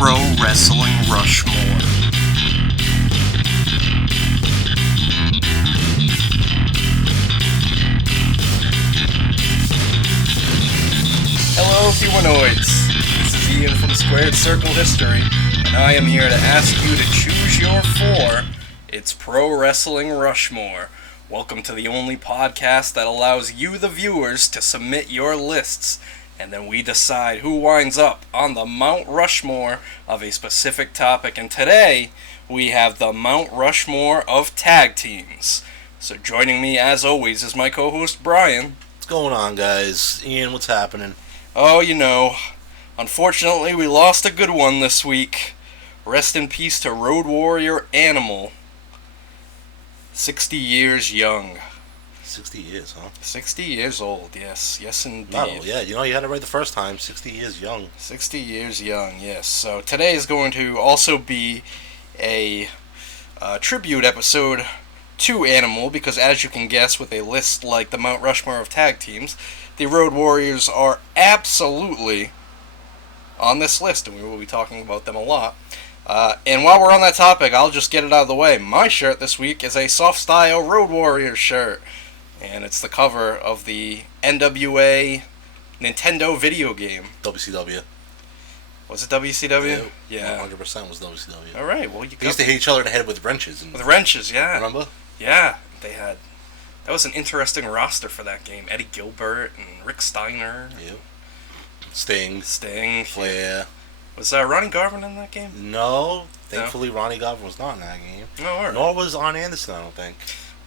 Pro Wrestling Rushmore. Hello, humanoids. This is Ian from Squared Circle History, and I am here to ask you to choose your four. It's Pro Wrestling Rushmore. Welcome to the only podcast that allows you, the viewers, to submit your lists, and then we decide who winds up on the Mount Rushmore of a specific topic. And today, we have the Mount Rushmore of Tag Teams. So joining me, as always, is my co-host, Brian. What's going on, guys? Ian, what's happening? Oh, you know, unfortunately, we lost a good one this week. Rest in peace to Road Warrior Animal. 60 years young. 60 years, huh? 60 years old, yes. Yes, indeed. Oh, yeah, you know, you had it right the first time. 60 years young. 60 years young, yes. So today is going to also be a tribute episode to Animal, because as you can guess, with a list like the Mount Rushmore of Tag Teams, the Road Warriors are absolutely on this list, and we will be talking about them a lot. And while we're on that topic, I'll just get it out of the way. My shirt this week is a Soft Style Road Warriors shirt, and it's the cover of the NWA Nintendo video game. WCW. Was it WCW? Yeah. 100% was WCW. All right, well, They used to hit each other in the head with wrenches. With wrenches, yeah. Remember? Yeah, they had. That was an interesting roster for that game. Eddie Gilbert and Rick Steiner. Yeah. Sting. Flair. Was Ronnie Garvin in that game? No. Thankfully, no? Ronnie Garvin was not in that game. No, all right. Nor was Arn Anderson, I don't think.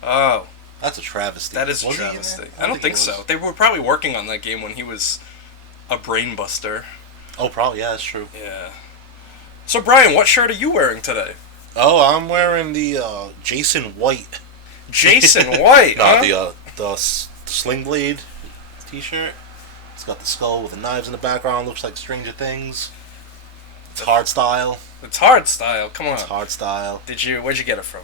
Oh. That's a travesty. That is a travesty. I don't think so. They were probably working on that game when he was a brainbuster. Oh, probably. Yeah, that's true. Yeah. So, Brian, what shirt are you wearing today? Oh, I'm wearing the Jason White. Jason White, huh? The Sling Blade t-shirt. It's got the skull with the knives in the background. Looks like Stranger Things. It's hard style. It's hard style. Come on. It's hard style. Where'd you get it from?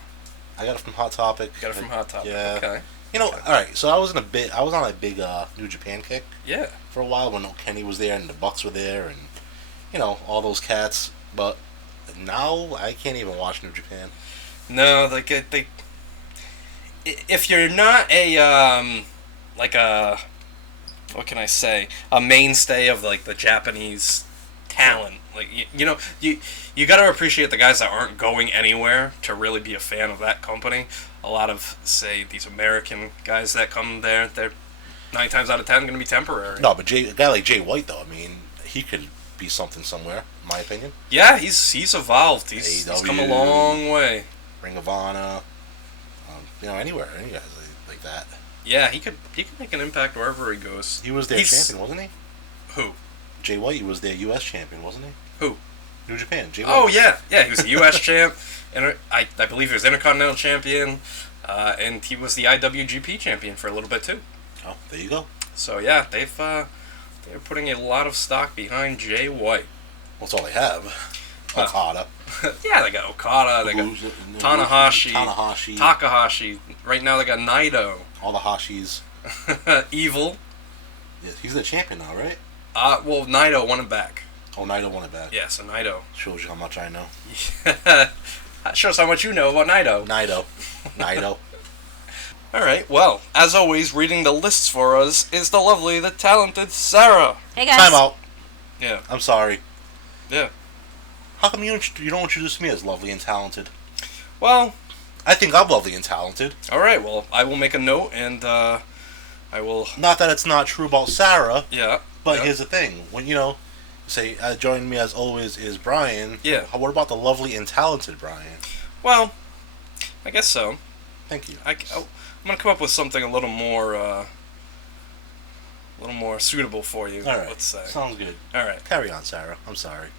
I got it from Hot Topic. You got it from Hot Topic. Yeah. Okay. You know, all right. So I was on a big New Japan kick. Yeah. For a while when Kenny was there and the Bucks were there and all those cats. But now I can't even watch New Japan. No, they. If you're not a what can I say, a mainstay of like the Japanese talent, like you got to appreciate the guys that aren't going anywhere to really be a fan of that company. A lot of, say, these American guys that come there, they're 9 times out of 10 going to be temporary. No, but a guy like Jay White, though, I mean, he could be something somewhere, in my opinion. Yeah, he's evolved. He's come a long way. Ring of Honor, anywhere, any guys like that. Yeah, he could make an impact wherever he goes. He was their champion, wasn't he? Who? Jay White was their U.S. champion, wasn't he? Who? New Japan, Jay White. Oh, yeah, he was the U.S. champ, and I believe he was Intercontinental champion, and he was the IWGP champion for a little bit, too. Oh, there you go. So, yeah, they're putting a lot of stock behind Jay White. Well, that's all they have. Okada. Yeah, they got Okada, they got Tanahashi, Takahashi. Right now they got Naito. All the Hashis. Evil. Yeah, he's the champion now, right? Well, Naito won it back. Oh, Naito won it back. Yeah, so Naito. Shows you how much I know. That shows how much you know about Naito. Naito. Alright, well, as always, reading the lists for us is the lovely, the talented Sara. Hey, guys. Time out. Yeah. I'm sorry. Yeah. How come you don't introduce me as lovely and talented? Well, I think I'm lovely and talented. Alright, well, I will make a note, and I will... Not that it's not true about Sara. Yeah. But here's the thing. When, say, joining me as always is Brian. Yeah. What about the lovely and talented Brian? Well, I guess so. Thank you. I'm going to come up with something a little more suitable for you, all right. Let's say. Sounds good. All right. Carry on, Sara. I'm sorry.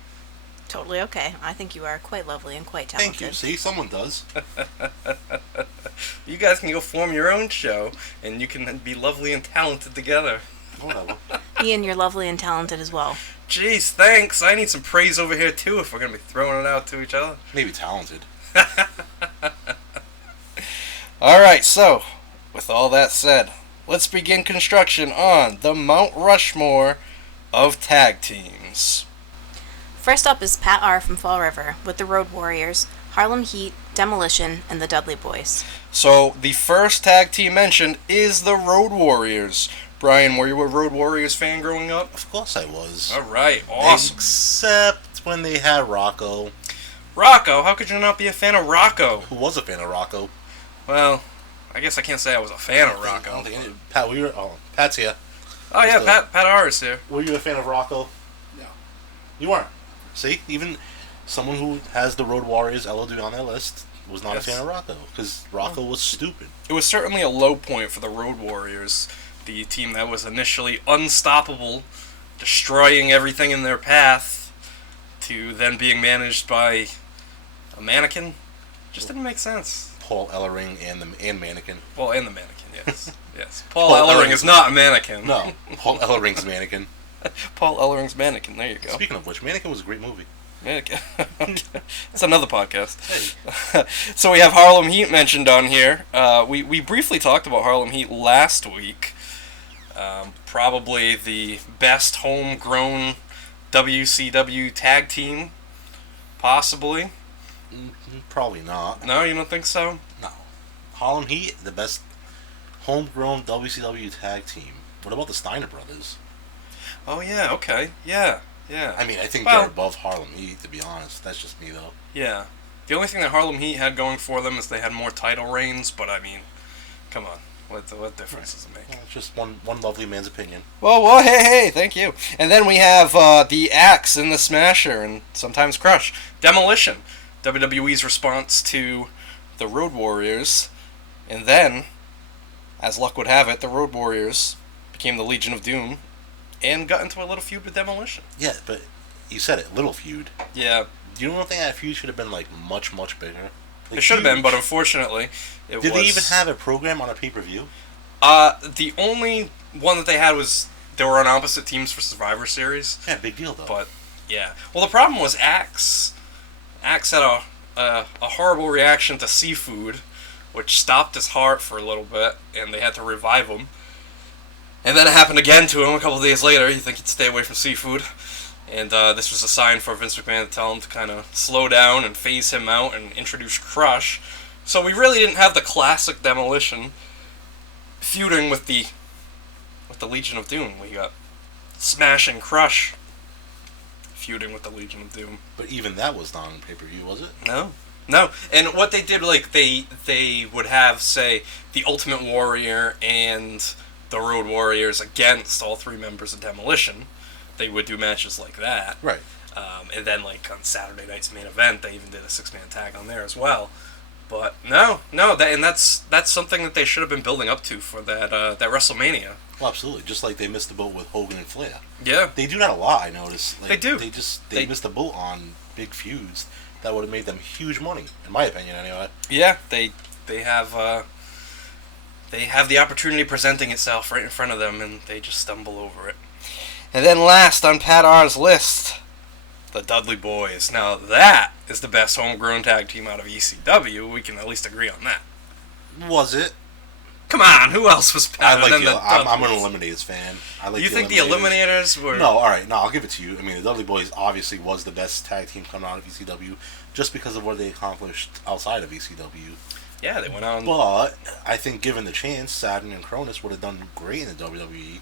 Totally okay. I think you are quite lovely and quite talented. Thank you. See, someone does. You guys can go form your own show, and you can be lovely and talented together. Whatever. Ian, you're lovely and talented as well. Jeez, thanks. I need some praise over here, too, if we're going to be throwing it out to each other. Maybe talented. Alright, so, with all that said, let's begin construction on the Mount Rushmore of Tag Teams. First up is Pat R. from Fall River with the Road Warriors, Harlem Heat, Demolition, and the Dudley Boys. So, the first tag team mentioned is the Road Warriors. Brian, were you a Road Warriors fan growing up? Of course I was. Alright, awesome. Except when they had Rocco. Rocco? How could you not be a fan of Rocco? Who was a fan of Rocco? Well, I guess I can't say I was a fan of Rocco. I don't think Pat, Pat's here. Oh yeah, Pat R is here. Were you a fan of Rocco? No. You weren't. See, even someone who has the Road Warriors LOD on their list was not a fan of Rocco, because Rocco was stupid. It was certainly a low point for the Road Warriors, the team that was initially unstoppable, destroying everything in their path, to then being managed by a mannequin. Just didn't make sense. Paul Ellering and Mannequin. Well, and the mannequin, yes. Yes. Paul Ellering is not a mannequin. No, Paul Ellering's Mannequin. Paul Ellering's Mannequin, there you go. Speaking of which, Mannequin was a great movie. Mannequin. It's another podcast. Hey. So we have Harlem Heat mentioned on here. We briefly talked about Harlem Heat last week. Probably the best homegrown WCW tag team, possibly. Probably not. No, you don't think so? No. Harlem Heat, the best homegrown WCW tag team. What about the Steiner brothers? Oh yeah, okay, yeah. I mean, I think they're above Harlem Heat, to be honest. That's just me, though. Yeah. The only thing that Harlem Heat had going for them is they had more title reigns, but I mean, come on. What difference does it make? Well, it's just one lovely man's opinion. Well, hey, thank you. And then we have the Axe and the Smasher, and sometimes Crush. Demolition, WWE's response to the Road Warriors. And then, as luck would have it, the Road Warriors became the Legion of Doom and got into a little feud with Demolition. Yeah, but you said it, little feud. Yeah. You don't think that feud should have been, like, much, much bigger? Like, it should have been, but unfortunately, Did they even have a program on a pay-per-view? The only one that they had was they were on opposite teams for Survivor Series. Yeah, big deal, though. But, yeah. Well, the problem was Axe. Axe had a horrible reaction to seafood, which stopped his heart for a little bit, and they had to revive him. And then it happened again to him a couple of days later. You think he'd stay away from seafood. And this was a sign for Vince McMahon to tell him to kind of slow down and phase him out and introduce Crush. So we really didn't have the classic Demolition feuding with the Legion of Doom. We got Smash and Crush feuding with the Legion of Doom. But even that was not on pay-per-view, was it? No. And what they did, like, they would have, say, the Ultimate Warrior and the Road Warriors against all three members of Demolition. They would do matches like that. Right. And then, like, on Saturday night's main event, they even did a 6-man tag on there as well. But that's something that they should have been building up to for that WrestleMania. Well, absolutely. Just like they missed the boat with Hogan and Flair. Yeah. They do that a lot, I notice. Like, they do. They missed the boat on big feuds that would have made them huge money, in my opinion, anyway. Yeah, they have the opportunity presenting itself right in front of them, and they just stumble over it. And then last on Pat R's list, the Dudley Boys. Now that is the best homegrown tag team out of ECW. We can at least agree on that. Was it? Come on, who else was better than the Dudleys? I'm an Eliminators fan. You think the Eliminators were... No, alright, no, I'll give it to you. I mean, the Dudley Boys obviously was the best tag team coming out of ECW just because of what they accomplished outside of ECW. Yeah, they went on... But I think given the chance, Saturn and Cronus would have done great in the WWE.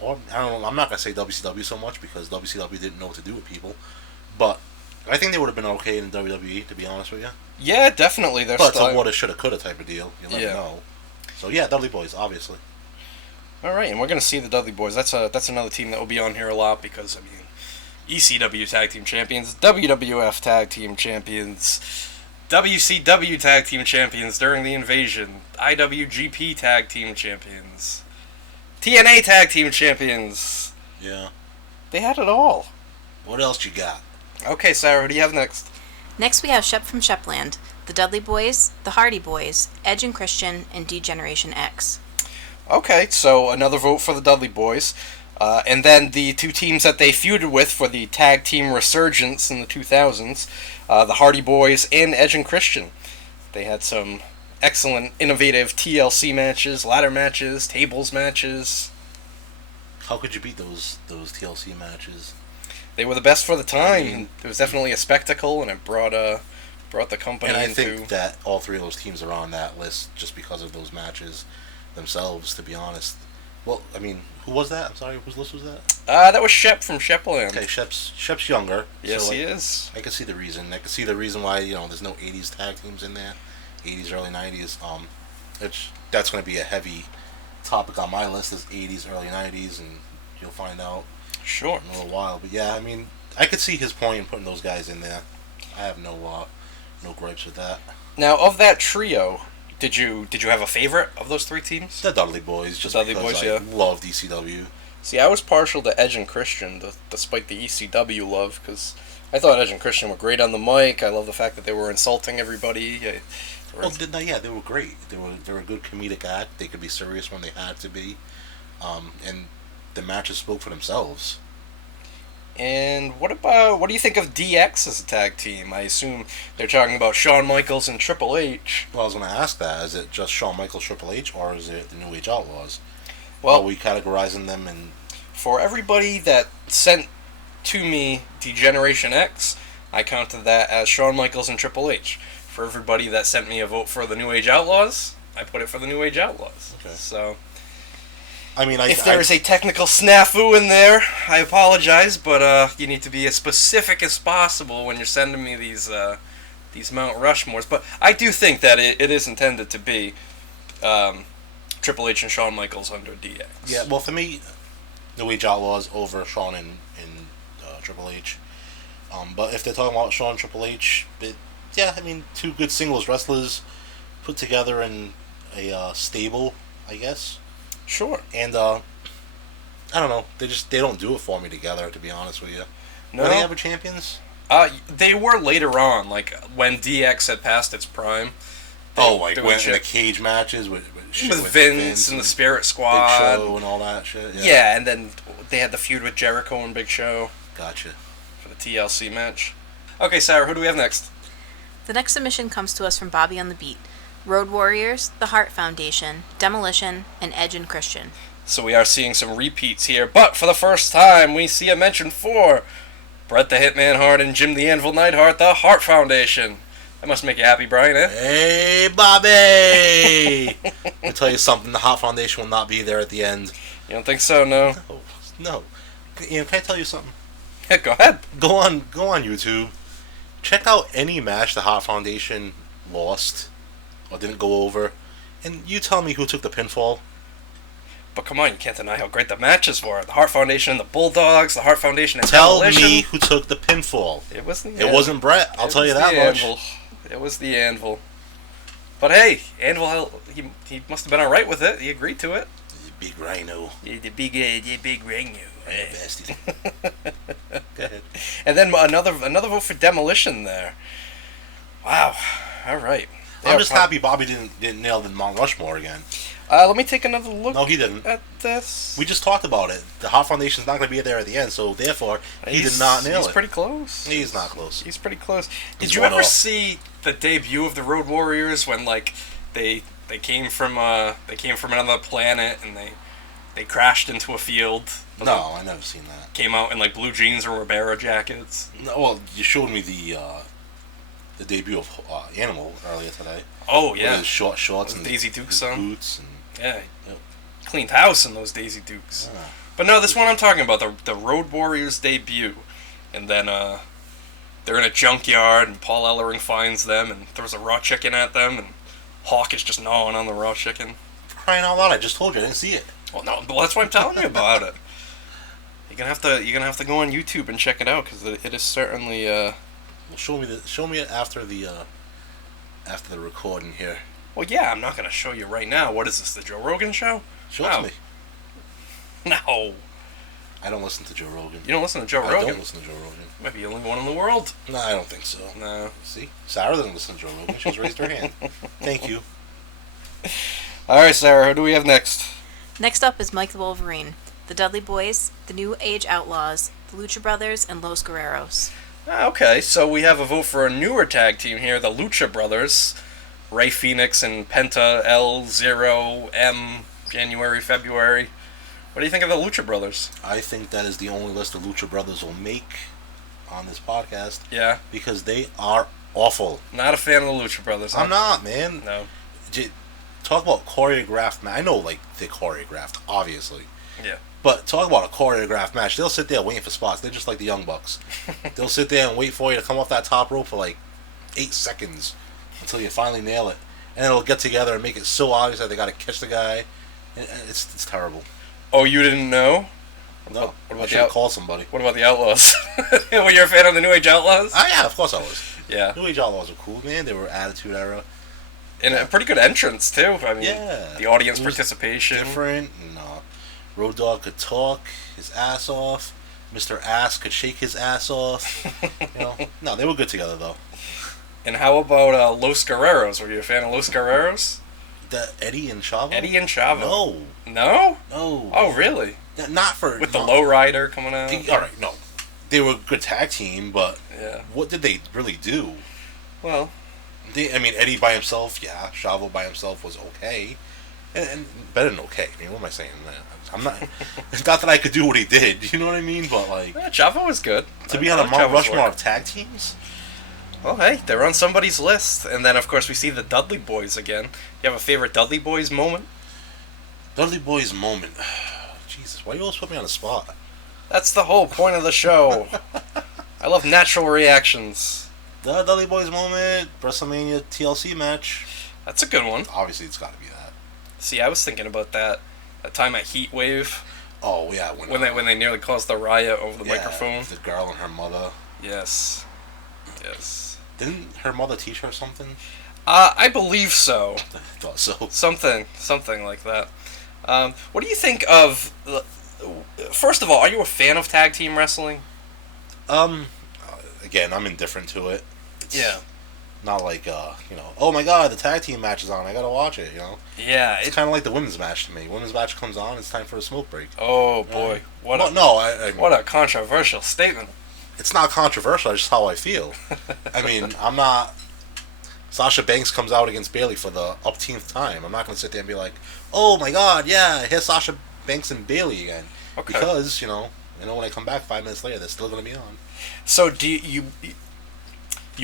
Or, I don't know, I'm not going to say WCW so much because WCW didn't know what to do with people. But I think they would have been okay in WWE, to be honest with you. Yeah, definitely. But it's a woulda, shoulda, coulda type of deal. You never know. So yeah, Dudley Boys, obviously. All right, and we're going to see the Dudley Boys. That's another team that will be on here a lot because, I mean, ECW Tag Team Champions, WWF Tag Team Champions, WCW Tag Team Champions during the Invasion, IWGP Tag Team Champions, TNA Tag Team Champions. Yeah. They had it all. What else you got? Okay, Sarah, who do you have next? Next we have Shep from Shepland, the Dudley Boys, the Hardy Boys, Edge and Christian, and D-Generation X. Okay, so another vote for the Dudley Boys. And then the two teams that they feuded with for the tag team resurgence in the 2000s, the Hardy Boys and Edge and Christian. They had some excellent, innovative TLC matches, ladder matches, tables matches. How could you beat those TLC matches? they were the best for the time. And it was definitely a spectacle, and it brought the company And I into. think that all three of those teams are on that list just because of those matches themselves, to be honest. Well, I mean, who was that? I'm sorry, whose list was that? That was Shep from Shepland. Okay, Shep's younger. Yes, so he is. I can see the reason. I can see the reason why, there's no 80s tag teams in there. 80s, early 90s. That's going to be a heavy topic on my list, is 80s, early 90s, and you'll find out Sure. in a little while. But yeah, I mean, I could see his point in putting those guys in there. I have no gripes with that. Now, of that trio, did you have a favorite of those three teams? The Dudley Boys, just Dudley because Boys, I yeah. love DCW. See, I was partial to Edge and Christian, despite the ECW love, because I thought Edge and Christian were great on the mic. I love the fact that they were insulting everybody. They were great. They were a good comedic act. They could be serious when they had to be, and the matches spoke for themselves. And what do you think of DX as a tag team? I assume they're talking about Shawn Michaels and Triple H. Well, I was going to ask that. Is it just Shawn Michaels, Triple H, or is it the New Age Outlaws? Well, are we categorizing them in... For everybody that sent to me D-Generation X, I counted that as Shawn Michaels and Triple H. For everybody that sent me a vote for the New Age Outlaws, I put it for the New Age Outlaws. Okay. So, I mean, if there is a technical snafu in there, I apologize, but you need to be as specific as possible when you're sending me these Mount Rushmores. But I do think that it is intended to be Triple H and Shawn Michaels under DX. Yeah, well, for me, New Age Outlaws over Shawn and Triple H. But if they're talking about Shawn and Triple H, two good singles wrestlers put together in a stable, I guess. Sure. And I don't know, they don't do it for me together, to be honest with you. No. Were they ever champions? They were later on, like when DX had passed its prime. When in the cage matches with Vince and the Spirit Squad, Big Show and all that shit. Yeah, and then they had the feud with Jericho and Big Show. Gotcha. For the TLC match. Okay, Sarah, who do we have next? The next submission comes to us from Bobby on the Beat. Road Warriors, the Hart Foundation, Demolition, and Edge and Christian. So we are seeing some repeats here, but for the first time we see a mention for Bret the Hitman Hart and Jim the Anvil Neidhart, the Hart Foundation. That must make you happy, Brian, eh? Hey, Bobby! I'll tell you something, the Hart Foundation will not be there at the end. You don't think so, no? No. Ian, can I tell you something? Yeah, go ahead. Go on YouTube. Check out any match the Hart Foundation lost or didn't go over, and you tell me who took the pinfall. But come on, you can't deny how great the matches were. The Hart Foundation and the Bulldogs, the Hart Foundation and Tell Demolition. me who took the pinfall. It wasn't. It wasn't Bret. I'll tell you that much. Anvil. It was the Anvil. But hey, Anvil, he must have been all right with it. He agreed to it. The big rhino. The big rhino. Bastard. Go ahead. And then another vote for Demolition there. Wow. All right. I'm just happy Bobby didn't nail the Mount Rushmore again. Let me take another look. No, he didn't. At this. We just talked about it. The Hart Foundation's not going to be there at the end, so therefore he did not nail it. He's pretty close. He's not close. He's pretty close. Did He's you one ever off. see the debut of the Road Warriors when they came from another planet and they crashed into a field? No, I never seen that. Came out in blue jeans or Ribera jackets. No, well, you showed me the debut of Animal earlier today. Oh With yeah, his short shorts and Daisy Dukes his on. boots and Yeah, cleaned house in those Daisy Dukes. Ah. But no, this one I'm talking about, the Road Warriors debut. And then they're in a junkyard and Paul Ellering finds them and throws a raw chicken at them and Hawk is just gnawing on the raw chicken. crying out loud! I just told you I didn't see it. Well, no, but that's why I'm telling you about it. You're gonna have to go on YouTube and check it out because it is certainly. Well, show me it after the recording here. Well, yeah, I'm not gonna show you right now. What is this? The Joe Rogan show? Show it to me. No. I don't listen to Joe Rogan. You don't listen to Joe I Rogan? don't listen to Joe Rogan. Might be the only one in the world. No, I don't think so. No. See, Sara doesn't listen to Joe Rogan. She's raised her hand. Thank you. All right, Sarah. Who do we have next? Next up is Mike the Wolverine, the Dudley Boys, the New Age Outlaws, the Lucha Brothers, and Los Guerreros. Okay, so we have a vote for a newer tag team here, the Lucha Brothers. Ray Phoenix and Penta L0M, January, February. What do you think of the Lucha Brothers? I think that is the only list the Lucha Brothers will make on this podcast. Yeah. Because they are awful. Not a fan of the Lucha Brothers. Huh? I'm not, man. No. Talk about choreographed match. I know, like, they choreographed, obviously. Yeah. But talk about a choreographed match. They'll sit there waiting for spots. They're just like the Young Bucks. They'll sit there and wait for you to come off that top rope for like 8 seconds until you finally nail it. And it'll get together and make it so obvious that they got to catch the guy. It's terrible. Oh, you didn't know? No. What about I should have called somebody. What about the Outlaws? Were you a fan of the New Age Outlaws? Yeah, of course I was. Yeah. New Age Outlaws were cool, man. They were Attitude Era. And a pretty good entrance, too. I mean, yeah. The audience participation. Different. And, Road Dogg could talk his ass off. Mr. Ass could shake his ass off. No, they were good together, though. And how about Los Guerreros? Were you a fan of Los Guerreros? Eddie and Chavo? Eddie and Chavo. No. No? No. Oh, really? Not for... With the lowrider coming out? Alright, no. They were a good tag team, but yeah. What did they really do? Well... Eddie by himself, yeah. Chavo by himself was okay. And better than okay. I mean, what am I saying? I'm not... It's not that I could do what he did, you know what I mean? But, like... Yeah, Chavo was good. To be on a Mount Rushmore of tag teams? Well, hey, they're on somebody's list. And then, of course, we see the Dudley Boys again. You have a favorite Dudley Boys moment? Dudley Boys moment. Jesus, why you always put me on the spot? That's the whole point of the show. I love natural reactions. The Dudley Boys moment, WrestleMania TLC match. That's a good one. Obviously, it's got to be that. See, I was thinking about that time at Heat Wave. Oh, yeah. When they nearly caused the riot over the microphone. The girl and her mother. Yes. Didn't her mother teach her something? I believe so. I thought so. Something like that. What do you think of... First of all, are you a fan of tag team wrestling? Again, I'm indifferent to it. Yeah. Not like, oh my god, the tag team match is on, I gotta watch it, Yeah. It's kind of like the women's match to me. Women's match comes on, it's time for a smoke break. Oh, boy. What a controversial statement. It's not controversial, it's just how I feel. I mean, I'm not... Sasha Banks comes out against Bayley for the upteenth time. I'm not going to sit there and be like, oh my god, yeah, here's Sasha Banks and Bayley again. Okay. Because, when I come back 5 minutes later, they're still going to be on. So do you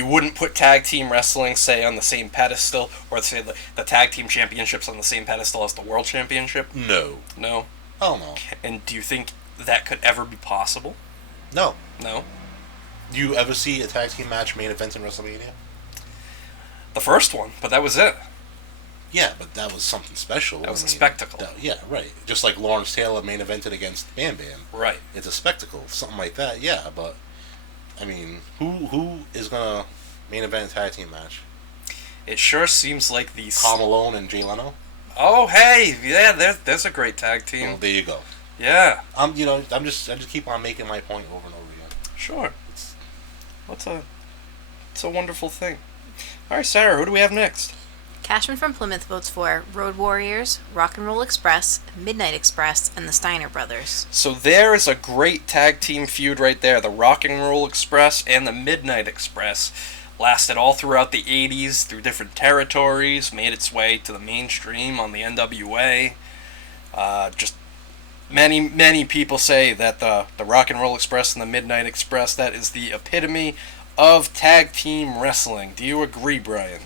wouldn't put tag team wrestling, say, on the same pedestal, or say the tag team championships on the same pedestal as the world championship? No. No? Oh, no. And do you think that could ever be possible? No. No? Do you ever see a tag team match main event in WrestleMania? The first one, but that was it. Yeah, but that was something special. That was a spectacle. Yeah, right. Just like Lawrence Taylor main evented against Bam Bam. Right. It's a spectacle, something like that. Yeah, but I mean, who is gonna main event a tag team match? It sure seems like these. Karl Malone and Jay Leno. Oh, hey, yeah, there's a great tag team. Well, there you go. Yeah. I just keep on making my point over and over again. Sure. It's a wonderful thing. All right, Sarah, who do we have next? Cashman from Plymouth votes for Road Warriors, Rock and Roll Express, Midnight Express, and the Steiner Brothers. So there is a great tag team feud right there. The Rock and Roll Express and the Midnight Express lasted all throughout the 80s through different territories, made its way to the mainstream on the NWA. Just many people say that the Rock and Roll Express and the Midnight Express, that is the epitome of tag team wrestling. Do you agree, Brian?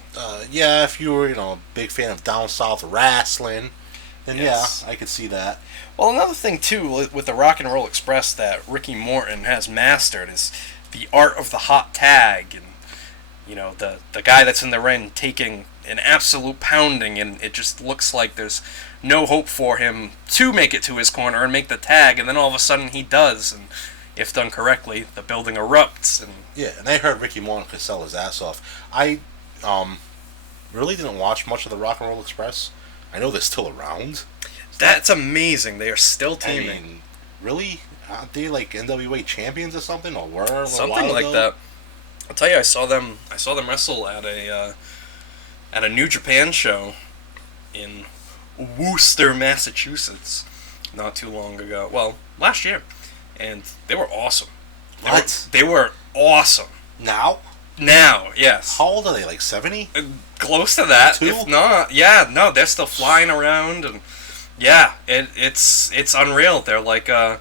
Yeah, if you were, a big fan of down south wrestling, then yes. Yeah, I could see that. Well, another thing too with the Rock and Roll Express that Ricky Morton has mastered is the art of the hot tag, and the guy that's in the ring taking an absolute pounding, and it just looks like there's no hope for him to make it to his corner and make the tag, and then all of a sudden he does, and if done correctly, the building erupts. And yeah, and I heard Ricky Morton could sell his ass off. I really didn't watch much of the Rock and Roll Express. I know they're still around. That's amazing. They are still teaming. I mean, really? Aren't they like NWA champions or something? Or were something like that? I'll tell you, I saw them wrestle at a New Japan show in Worcester, Massachusetts, not too long ago. Well, last year. And they were awesome. They were awesome. Now, yes. How old are they? Like 70? Close to that. Two? If not, yeah, no, they're still flying around, and Yeah, it's unreal. They're like the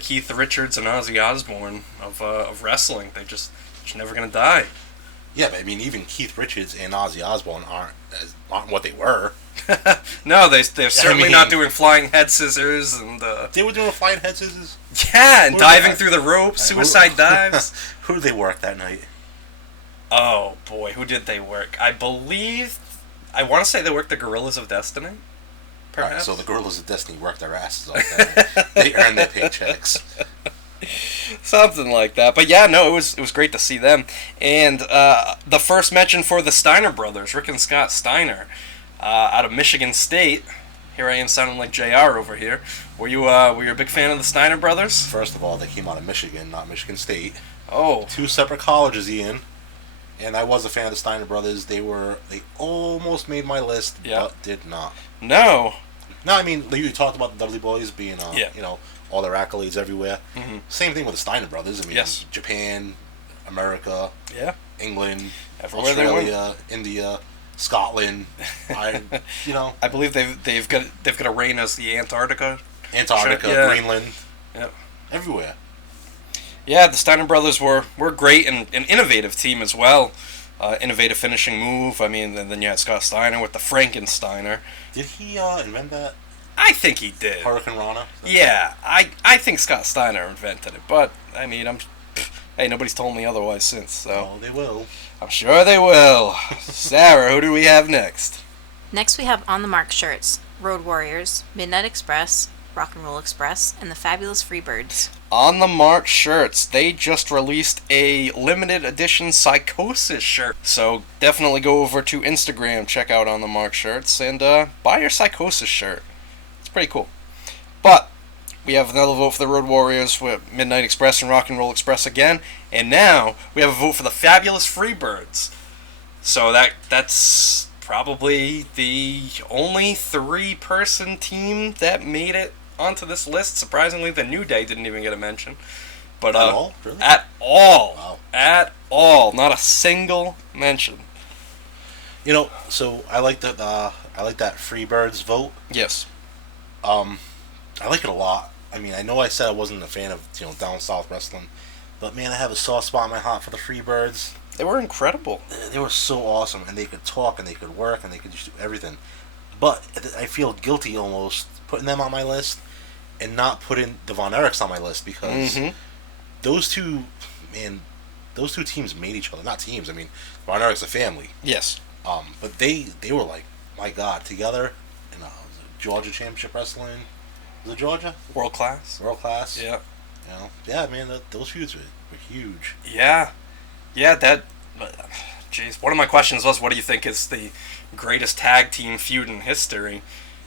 Keith Richards and Ozzy Osbourne of wrestling. Just never gonna die. Yeah, but I mean, even Keith Richards and Ozzy Osbourne aren't what they were. No, they're certainly mean- not doing flying head scissors and They were doing flying head scissors. yeah, and Who- diving through the ropes, Who- suicide dives. Who did they work that night? Oh boy, who did they work? I want to say they worked the Gorillas of Destiny. Alright, Perhaps. so the Gorillas of Destiny worked their asses off. That they earned their paychecks. Something like that. But yeah, no, it was great to see them. And the first mention for the Steiner brothers, Rick and Scott Steiner, out of Michigan State. Here I am sounding like JR over here. Were you a big fan of the Steiner brothers? First of all, they came out of Michigan, not Michigan State. Oh, Two separate colleges, Ian. And I was a fan of the Steiner brothers. They almost made my list, Yeah. but did not. no. No, I mean, you talked about the Dudley Boys being, Yeah. all their accolades everywhere. Mm-hmm. Same thing with the Steiner brothers. I mean, Yes. Japan, America, Yeah. England, Everywhere they went. Australia, India, Scotland. I believe they've got a reign as the Antarctica. Antarctica, Yeah. Greenland, Yep. everywhere. Yeah, the Steiner brothers were great and an innovative team as well. Innovative finishing move. I mean, and then you had Scott Steiner with the Frankensteiner. Did he invent that? I think he did. Hurricane Rana? Yeah, I think Scott Steiner invented it, but I mean, hey, nobody's told me otherwise since, so Oh, they will. I'm sure they will. Sarah, who do we have next? Next, we have On the Mark shirts, Road Warriors, Midnight Express, Rock and Roll Express, and the Fabulous Freebirds. On the Mark shirts, they just released a limited edition Psychosis shirt. So definitely go over to Instagram, check out On the Mark shirts, and buy your Psychosis shirt. It's pretty cool. But we have another vote for the Road Warriors with Midnight Express and Rock and Roll Express again. And now we have a vote for the Fabulous Freebirds. So that's probably the only 3-person team that made it onto this list. Surprisingly, the New Day didn't even get a mention. But At all? Really? At all. Wow. At all. Not a single mention. So I like that. I like that Freebirds vote. Yes. I like it a lot. I mean, I know I said I wasn't a fan of down south wrestling, but man, I have a soft spot in my heart for the Freebirds. They were incredible. They were so awesome, and they could talk, and they could work, and they could just do everything. But I feel guilty almost putting them on my list and not putting the Von Erichs on my list because those two teams made each other. Not teams. I mean, Von Erich's a family. Yes. But they were like, my God, together in Georgia Championship Wrestling. Was it Georgia? World class. World class. Yeah. Yeah, man, those feuds were huge. Yeah. Yeah, jeez, one of my questions was, what do you think is the greatest tag team feud in history?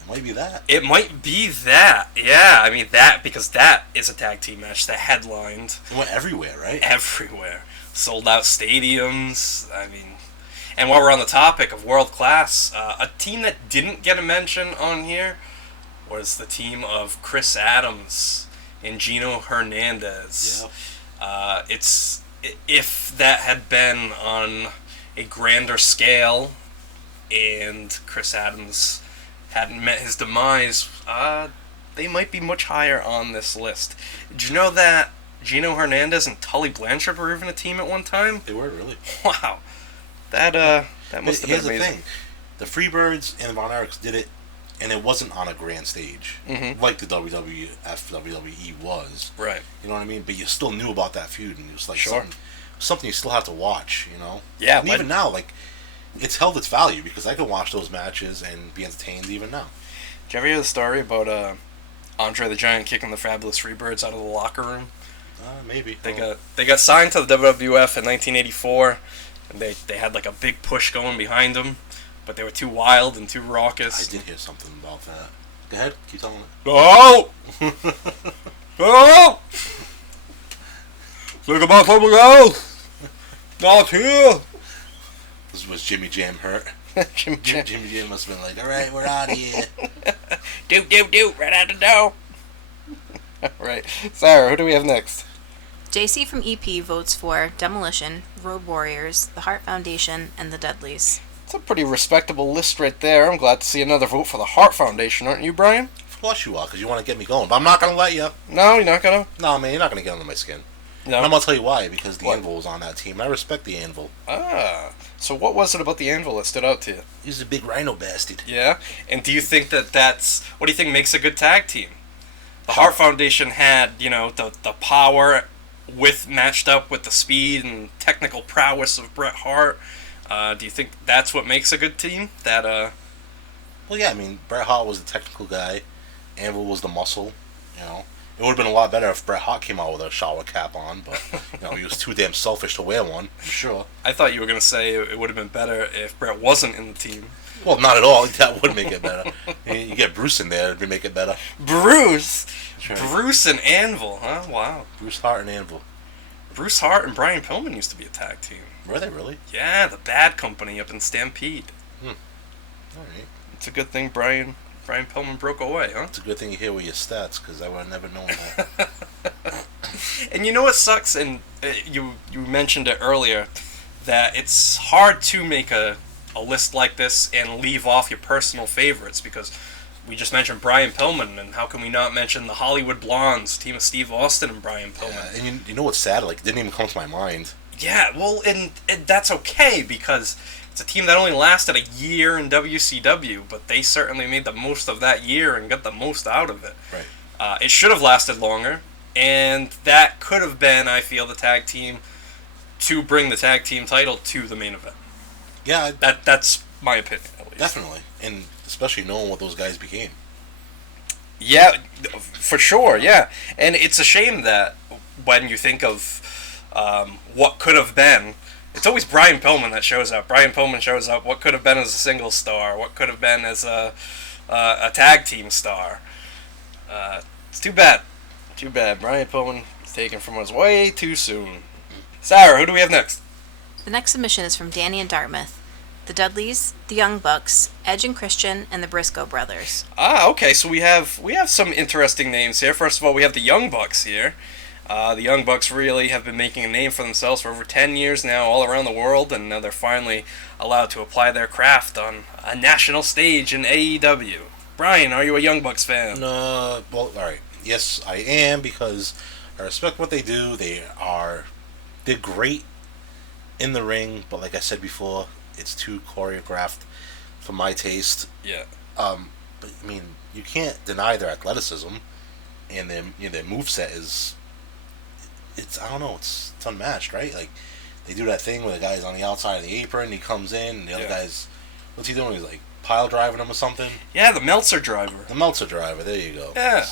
It might be that. It might be that. Yeah, I mean that, because that is a tag team match that headlined It went everywhere, right? everywhere. Sold out stadiums. I mean, and while we're on the topic of world class, a team that didn't get a mention on here was the team of Chris Adams and Gino Hernandez. Yep. If that had been on a grander scale and Chris Adams hadn't met his demise, they might be much higher on this list. Did you know that Gino Hernandez and Tully Blanchard were even a team at one time? They were, really. Wow. That must have been Here's amazing. the thing. The Freebirds and the Von Erichs did it, and it wasn't on a grand stage. Like the WWE was. Right. You know what I mean? But you still knew about that feud, and it was like Sure. something you still have to watch, Yeah, And even now, like, it's held its value because I can watch those matches and be entertained even now. Did you ever hear the story about Andre the Giant kicking the Fabulous Freebirds out of the locker room? Maybe. They got signed to the WWF in 1984, and they had like a big push going behind them, but they were too wild and too raucous. I did hear something about that. Go ahead, keep telling it. Oh! Oh! Think about something else! Not here! Was Jimmy Jam hurt? Jimmy Jam. Jimmy Jam must have been like, all right, we're out of here. Do, right out the door. Right. Sarah, who do we have next? JC from EP votes for Demolition, Road Warriors, the Hart Foundation, and the Dudleys. It's a pretty respectable list right there. I'm glad to see another vote for the Hart Foundation, aren't you, Brian? Of course you are, because you want to get me going. But I'm not going to let you. No, you're not gonna? No, man, you're not going to get under my skin. No. And I'm going to tell you why, because the What? Anvil was on that team. And I respect the Anvil. Ah. So what was it about the Anvil that stood out to you? He's a big rhino bastard. Yeah? And do you think that's... What do you think makes a good tag team? The Hart Foundation had, the power matched up with the speed and technical prowess of Bret Hart. Do you think that's what makes a good team? Well, yeah, I mean, Bret Hart was the technical guy. Anvil was the muscle, It would have been a lot better if Bret Hart came out with a shower cap on, but, he was too damn selfish to wear one, I'm sure. I thought you were going to say it would have been better if Bret wasn't in the team. Well, not at all. That would make it better. You get Bruce in there, it would make it better. Bruce? Right. Bruce and Anvil, huh? Wow. Bruce Hart and Anvil. Bruce Hart and Brian Pillman used to be a tag team. Were they really? Yeah, the Bad Company up in Stampede. Alright. It's a good thing Brian Pillman broke away, huh? It's a good thing you're here with your stats, because I would have never known that. And you know what sucks, and you mentioned it earlier, that it's hard to make a list like this and leave off your personal favorites, because we just mentioned Brian Pillman, and how can we not mention the Hollywood Blondes, team of Steve Austin and Brian Pillman? Yeah, and you know what's sad? Like, it didn't even come to my mind. Yeah, well, and that's okay, because it's a team that only lasted a year in WCW, but they certainly made the most of that year and got the most out of it. Right. It should have lasted longer, and that could have been, I feel, the tag team to bring the tag team title to the main event. Yeah. That's my opinion, at least. Definitely. And especially knowing what those guys became. Yeah, for sure, yeah. And it's a shame that when you think of what could have been, it's always Brian Pillman that shows up. Brian Pillman shows up. What could have been as a single star? What could have been as a tag team star? It's too bad. Too bad. Brian Pillman was taken from us way too soon. Sara, who do we have next? The next submission is from Danny and Dartmouth. The Dudleys, the Young Bucks, Edge and Christian, and the Briscoe brothers. Ah, okay. So we have some interesting names here. First of all, we have the Young Bucks here. The Young Bucks really have been making a name for themselves for over 10 years now all around the world, and now they're finally allowed to apply their craft on a national stage in AEW. Brian, are you a Young Bucks fan? No, well, alright. Yes, I am, because I respect what they do. They're great in the ring, but like I said before, it's too choreographed for my taste. Yeah. But I mean, you can't deny their athleticism, and their moveset is, it's unmatched, right? Like, they do that thing where the guy's on the outside of the apron, he comes in, and the other guy's, what's he doing? He's like pile driving him or something. Yeah, the Meltzer driver. The Meltzer driver. There you go. Yeah.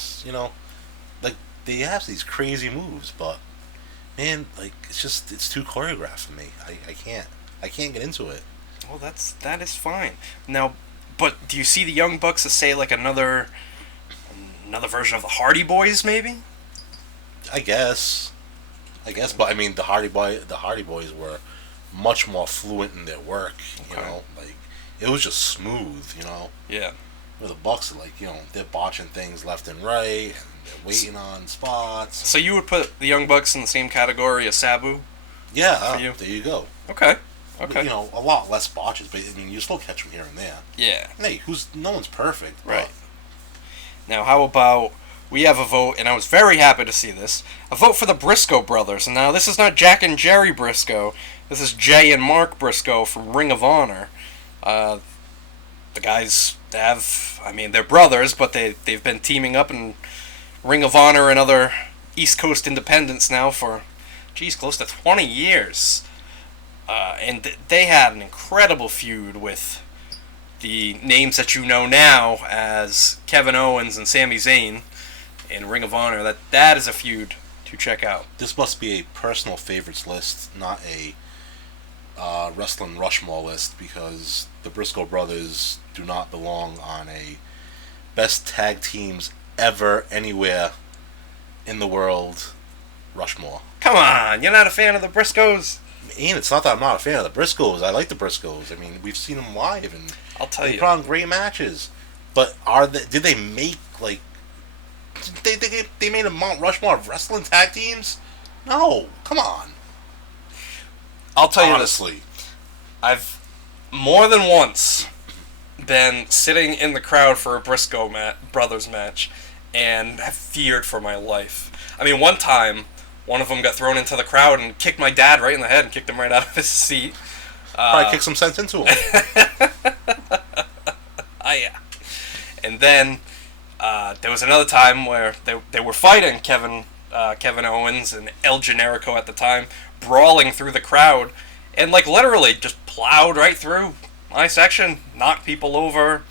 Like, they have these crazy moves, but man, like, it's too choreographed for me. I can't get into it. Well, that is fine. Now, but do you see the Young Bucks as, say, like another version of the Hardy Boys, maybe? I guess, but I mean, the Hardy Boys were much more fluent in their work. Okay. Like, it was just smooth. Yeah. Where the Bucks are like, they're botching things left and right, and they're waiting on spots. So you would put the Young Bucks in the same category as Sabu? Yeah, for you? There you go. Okay. But, a lot less botches, but I mean, you still catch them here and there. Yeah. Hey, no one's perfect. Right. Now, how about we have a vote, and I was very happy to see this, a vote for the Briscoe brothers. And now, this is not Jack and Jerry Briscoe. This is Jay and Mark Briscoe from Ring of Honor. The guys they're brothers, but they've been teaming up in Ring of Honor and other East Coast independents now for, close to 20 years. And they had an incredible feud with the names that you know now as Kevin Owens and Sami Zayn in Ring of Honor. That is a feud to check out. This must be a personal favorites list, not a wrestling Rushmore list, because the Briscoe brothers do not belong on a best tag teams ever anywhere in the world Rushmore. Come on, you're not a fan of the Briscoes? And it's not that I'm not a fan of the Briscoes. I like the Briscoes. I mean, we've seen them live, and I'll tell you, they put on great matches. But did they make, like, they made a Mount Rushmore of wrestling tag teams? No, come on. I'll tell you honestly, this. more than once been sitting in the crowd for a Briscoe brothers match and have feared for my life. I mean, one time, one of them got thrown into the crowd and kicked my dad right in the head and kicked him right out of his seat. Probably kick some sense into him. Yeah. And then there was another time where they were fighting Kevin Owens and El Generico at the time, brawling through the crowd, and like literally just plowed right through my section, knocked people over,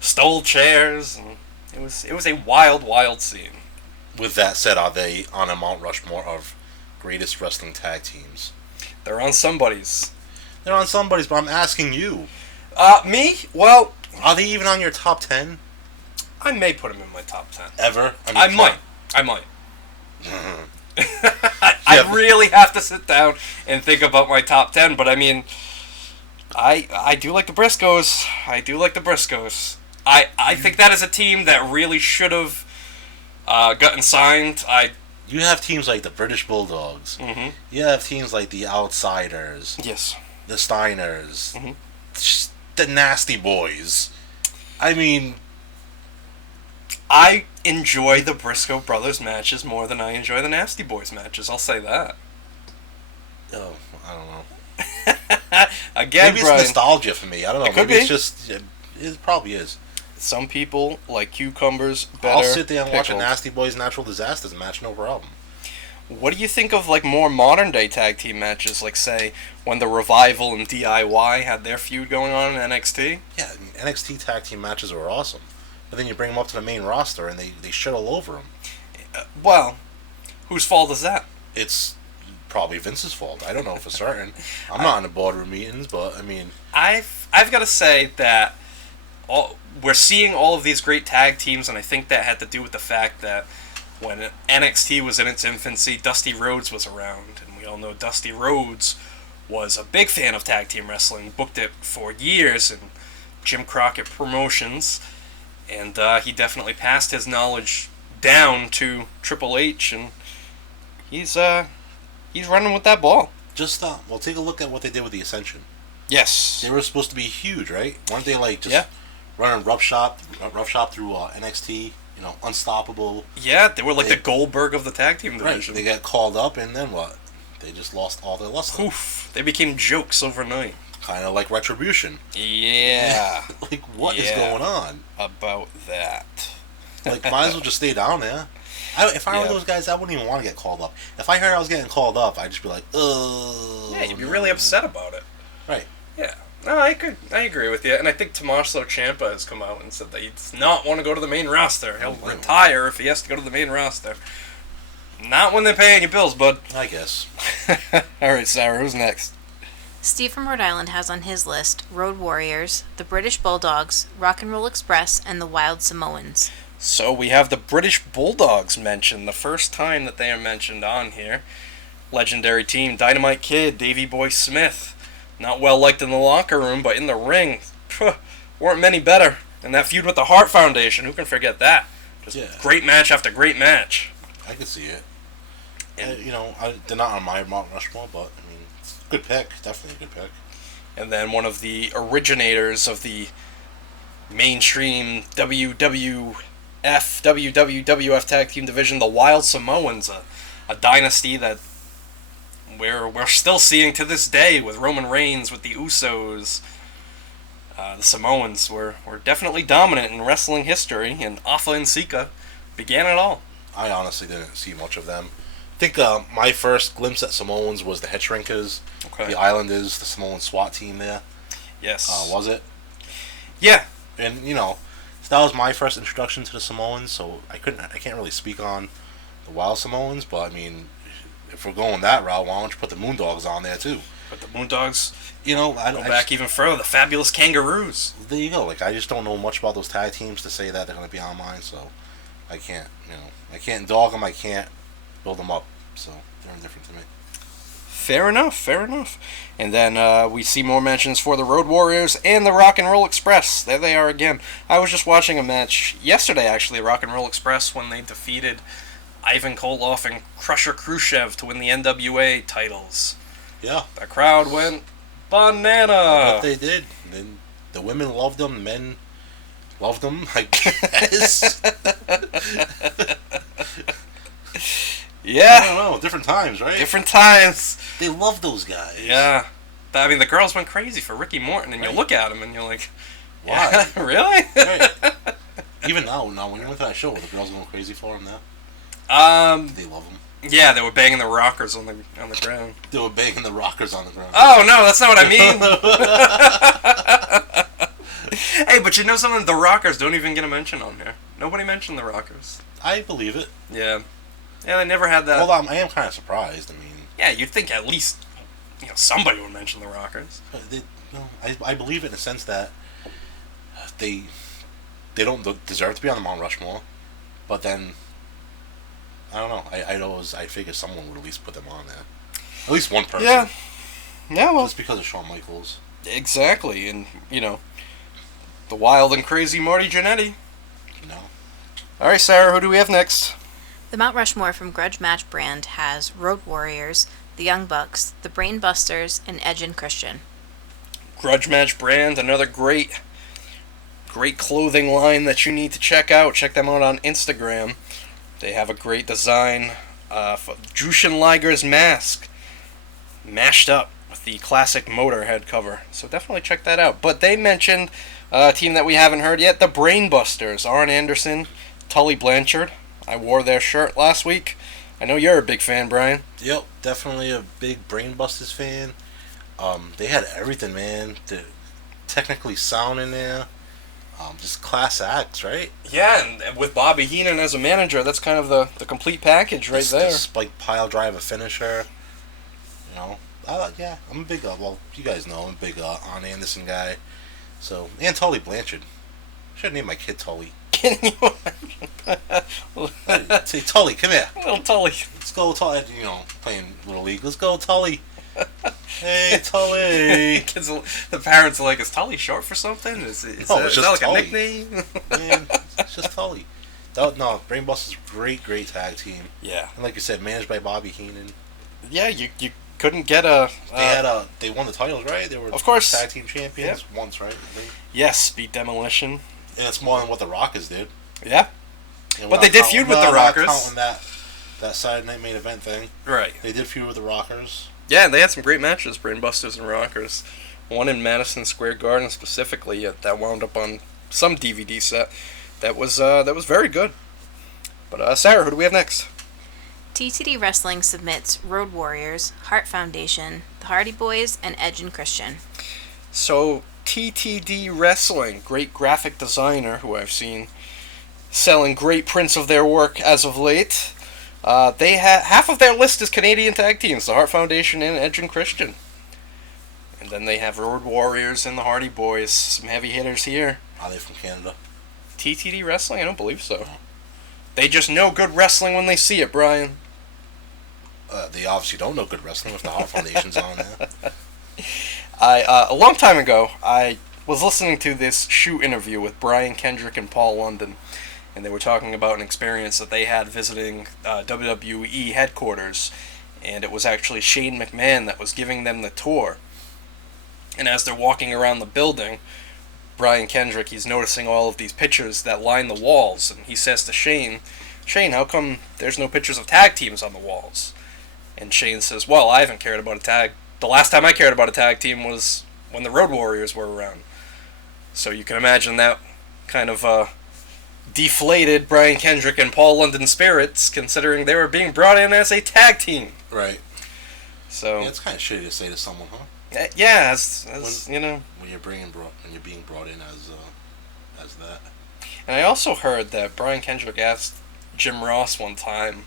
stole chairs, and it was a wild scene. With that said, are they on a Mount Rushmore of greatest wrestling tag teams? They're on somebody's. They're on somebody's, but I'm asking you. Me? Well, are they even on your top 10? I may put them in my top 10. Ever? I might. I really have to sit down and think about my top 10, but I mean, I do like the Briscoes. I think that is a team that really should have gotten signed. You have teams like the British Bulldogs. Mm-hmm. You have teams like the Outsiders. Yes. The Steiners. Mm-hmm. The Nasty Boys. I mean, I enjoy the Briscoe brothers matches more than I enjoy the Nasty Boys matches. I'll say that. Oh, I don't know. Again, maybe Brian, it's nostalgia for me. I don't know. It could maybe be. It's just. It probably is. Some people like cucumbers better. I'll sit there and watch a pickled. Nasty Boys Natural Disasters match, no problem. What do you think of like more modern day tag team matches, like say when the Revival and DIY had their feud going on in NXT? Yeah, I mean, NXT tag team matches are awesome, but then you bring them up to the main roster and they shit all over them. Well, whose fault is that? It's probably Vince's fault. I don't know for certain. I'm not in the boardroom meetings, but I mean, I've got to say that we're seeing all of these great tag teams, and I think that had to do with the fact that when NXT was in its infancy, Dusty Rhodes was around, and we all know Dusty Rhodes was a big fan of tag team wrestling, booked it for years in Jim Crockett Promotions, and he definitely passed his knowledge down to Triple H, and he's running with that ball. just well, take a look at what they did with the Ascension. Yes. They were supposed to be huge, right? Weren't they like just running roughshod through NXT? You know, unstoppable. Yeah, they were like the Goldberg of the tag team division. Right. They got called up, and then what? They just lost all their luster. Oof. They became jokes overnight. Kind of like Retribution. Yeah. Like, what is going on? About that. Like, might as well just stay down there. If I were those guys, I wouldn't even want to get called up. If I heard I was getting called up, I'd just be like, ugh. Yeah, you'd be really upset about it. Right. Yeah. No, I agree with you. And I think Tommaso Ciampa has come out and said that he does not want to go to the main roster. He'll retire if he has to go to the main roster. Not when they're paying your bills, bud. I guess. Alright, Sarah, who's next? Steve from Rhode Island has on his list Road Warriors, the British Bulldogs, Rock and Roll Express, and the Wild Samoans. So we have the British Bulldogs mentioned, the first time that they are mentioned on here. Legendary team, Dynamite Kid, Davey Boy Smith. Not well liked in the locker room, but in the ring, weren't many better. And that feud with the Hart Foundation, who can forget that? Just great match after great match. I can see it. And, they're not on my Mount Rushmore, but I mean, it's a good pick. Definitely a good pick. And then one of the originators of the mainstream WWF tag team division, the Wild Samoans, a dynasty that we're still seeing to this day with Roman Reigns, with the Usos. The Samoans were definitely dominant in wrestling history, and Alpha and Sika began it all. I honestly didn't see much of them. I think my first glimpse at Samoans was the Head Shrinkers, the Islanders, the Samoan SWAT team there. Yes. Was it? Yeah. And so that was my first introduction to the Samoans. So I can't really speak on the Wild Samoans, but I mean, if we're going that route, why don't you put the Moondogs on there too? But the Moondogs, go back even further. The Fabulous Kangaroos. There you go. Like, I just don't know much about those tag teams to say that they're going to be on mine. So I can't, I can't dog them. I can't build them up. So they're indifferent to me. Fair enough. And then we see more mentions for the Road Warriors and the Rock and Roll Express. There they are again. I was just watching a match yesterday, actually, Rock and Roll Express, when they defeated Ivan Koloff and Crusher Khrushchev to win the NWA titles. Yeah. The crowd went Banana. I bet they did. And then the women loved them, men loved them, I guess. Yeah. I don't know. Different times, right? Different times. They love those guys. Yeah. I mean, the girls went crazy for Ricky Morton, and Right. you look at him and you're like, Why? yeah, really? Right. Even now, when you went to that show, were the girls going crazy for him now? They love him. Yeah, they were banging the rockers on the ground. They were banging the rockers on the ground. Oh no, that's not what I mean. Hey, but you know something? The rockers don't even get a mention on here. Nobody mentioned the rockers. I believe it. Yeah. Yeah, they never had that. Hold on, I am kind of surprised. I mean, Yeah, you'd think at least somebody would mention the rockers. I believe it in the sense that they don't deserve to be on the Mount Rushmore, but then I don't know. I figure someone would at least put them on there. At least one person. Yeah. Yeah, well, Just because of Shawn Michaels. exactly, and the wild and crazy Marty Jannetty. No. All right, Sarah, who do we have next? The Mount Rushmore from Grudge Match brand has Road Warriors, the Young Bucks, the Brain Busters, and Edge and Christian. Grudge Match brand, another great clothing line that you need to check out. Check them out on Instagram. They have a great design for Jushin Liger's mask, mashed up with the classic Motorhead cover. So definitely check that out. But they mentioned a team that we haven't heard yet, the Brain Busters. Arn Anderson, Tully Blanchard. I wore their shirt last week. I know you're a big fan, Brian. Yep, definitely a big Brainbusters fan. They had everything, man. The technically sound in there. Just class acts, right? Yeah, and with Bobby Heenan as a manager, that's kind of the complete package right there. The spike pile driver finisher. Yeah, I'm a big, well, you guys know, I'm a big Arn Anderson guy. So, and Tully Blanchard. Should name my kid Tully. Can you imagine? Say, Tully, come here. Little Tully. Let's go, Tully. Playing Little League. Let's go, Tully. Hey, Tully. Kids, the parents are like, is Tully short for something? Is It's that just like Tully. a nickname? Man, it's just Tully. No, Brainbusters, great tag team. Yeah. And like you said, managed by Bobby Heenan. Yeah, you couldn't get a... They won the titles, right? They were Of course. tag team champions once, right? I think. Yes, beat Demolition. And it's more than what the Rockers did. Yeah. And But they did feud with the Rockers. Not counting that Saturday Night Main Event thing. Right. They did feud with the Rockers. Yeah, they had some great matches, Brainbusters and Rockers. One in Madison Square Garden specifically that wound up on some DVD set. That was very good. But Sarah, who do we have next? TTD Wrestling submits Road Warriors, Hart Foundation, the Hardy Boys, and Edge and Christian. So TTD Wrestling, great graphic designer who I've seen selling great prints of their work as of late. They half of their list is Canadian tag teams, the Hart Foundation and Edge and Christian. And then they have Road Warriors and the Hardy Boys, some heavy hitters here. Are they from Canada? TTD Wrestling? I don't believe so. They just know good wrestling when they see it, Brian. They obviously don't know good wrestling if the Hart Foundation's on there. A long time ago, I was listening to this shoot interview with Brian Kendrick and Paul London, and they were talking about an experience that they had visiting WWE headquarters, and it was actually Shane McMahon that was giving them the tour. And as they're walking around the building, Brian Kendrick, he's noticing all of these pictures that line the walls, and he says to Shane, how come there's no pictures of tag teams on the walls? And Shane says, well, I haven't cared about a tag. The last time I cared about a tag team was when the Road Warriors were around. So you can imagine that kind of deflated Brian Kendrick and Paul London spirits, considering they were being brought in as a tag team. Right. So Yeah, it's kind of shitty to say to someone, huh? yeah, as you know. When you're being brought in as that. And I also heard that Brian Kendrick asked Jim Ross one time,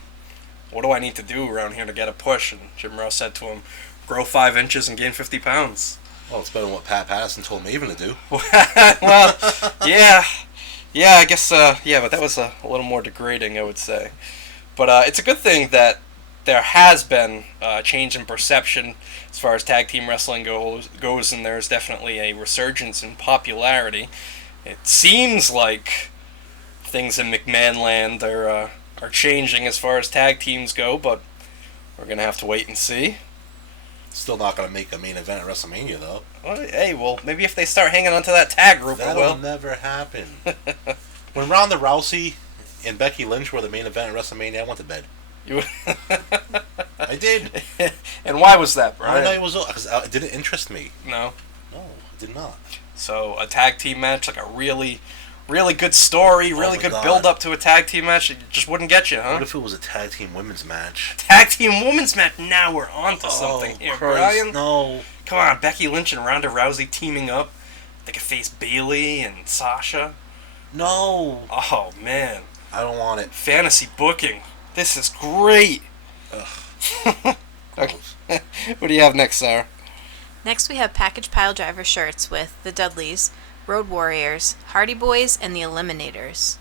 what do I need to do around here to get a push? And Jim Ross said to him, grow 5 inches and gain 50 pounds. Well, it's better than what Pat Patterson told Maven to do. Well, yeah, I guess, but that was a little more degrading, I would say. But it's a good thing that there has been a change in perception as far as tag team wrestling goes, and there's definitely a resurgence in popularity. It seems like things in McMahon land are changing as far as tag teams go, but we're going to have to wait and see. Still not gonna make a main event at WrestleMania though. Well, hey, well, maybe if they start hanging onto that tag group, it That'll will. never happen. When Ronda Rousey and Becky Lynch were the main event at WrestleMania, I went to bed. You. I did. And why was that, I Brian? know it was because it didn't interest me. No. No, it did not. So a tag team match, like a really good story, really my good God. build up to a tag team match, it just wouldn't get you, huh? What if it was a tag team women's match? Tag team women's match. Now we're on to something here, Christ, Brian. no. Come on, Becky Lynch and Ronda Rousey teaming up. They could face Bayley and Sasha. No. Oh man, I don't want it. fantasy booking. This is great. Okay. What do you have next, Sarah? Next, we have package pile driver shirts with the Dudleys, Road Warriors, Hardy Boys, and the Eliminators.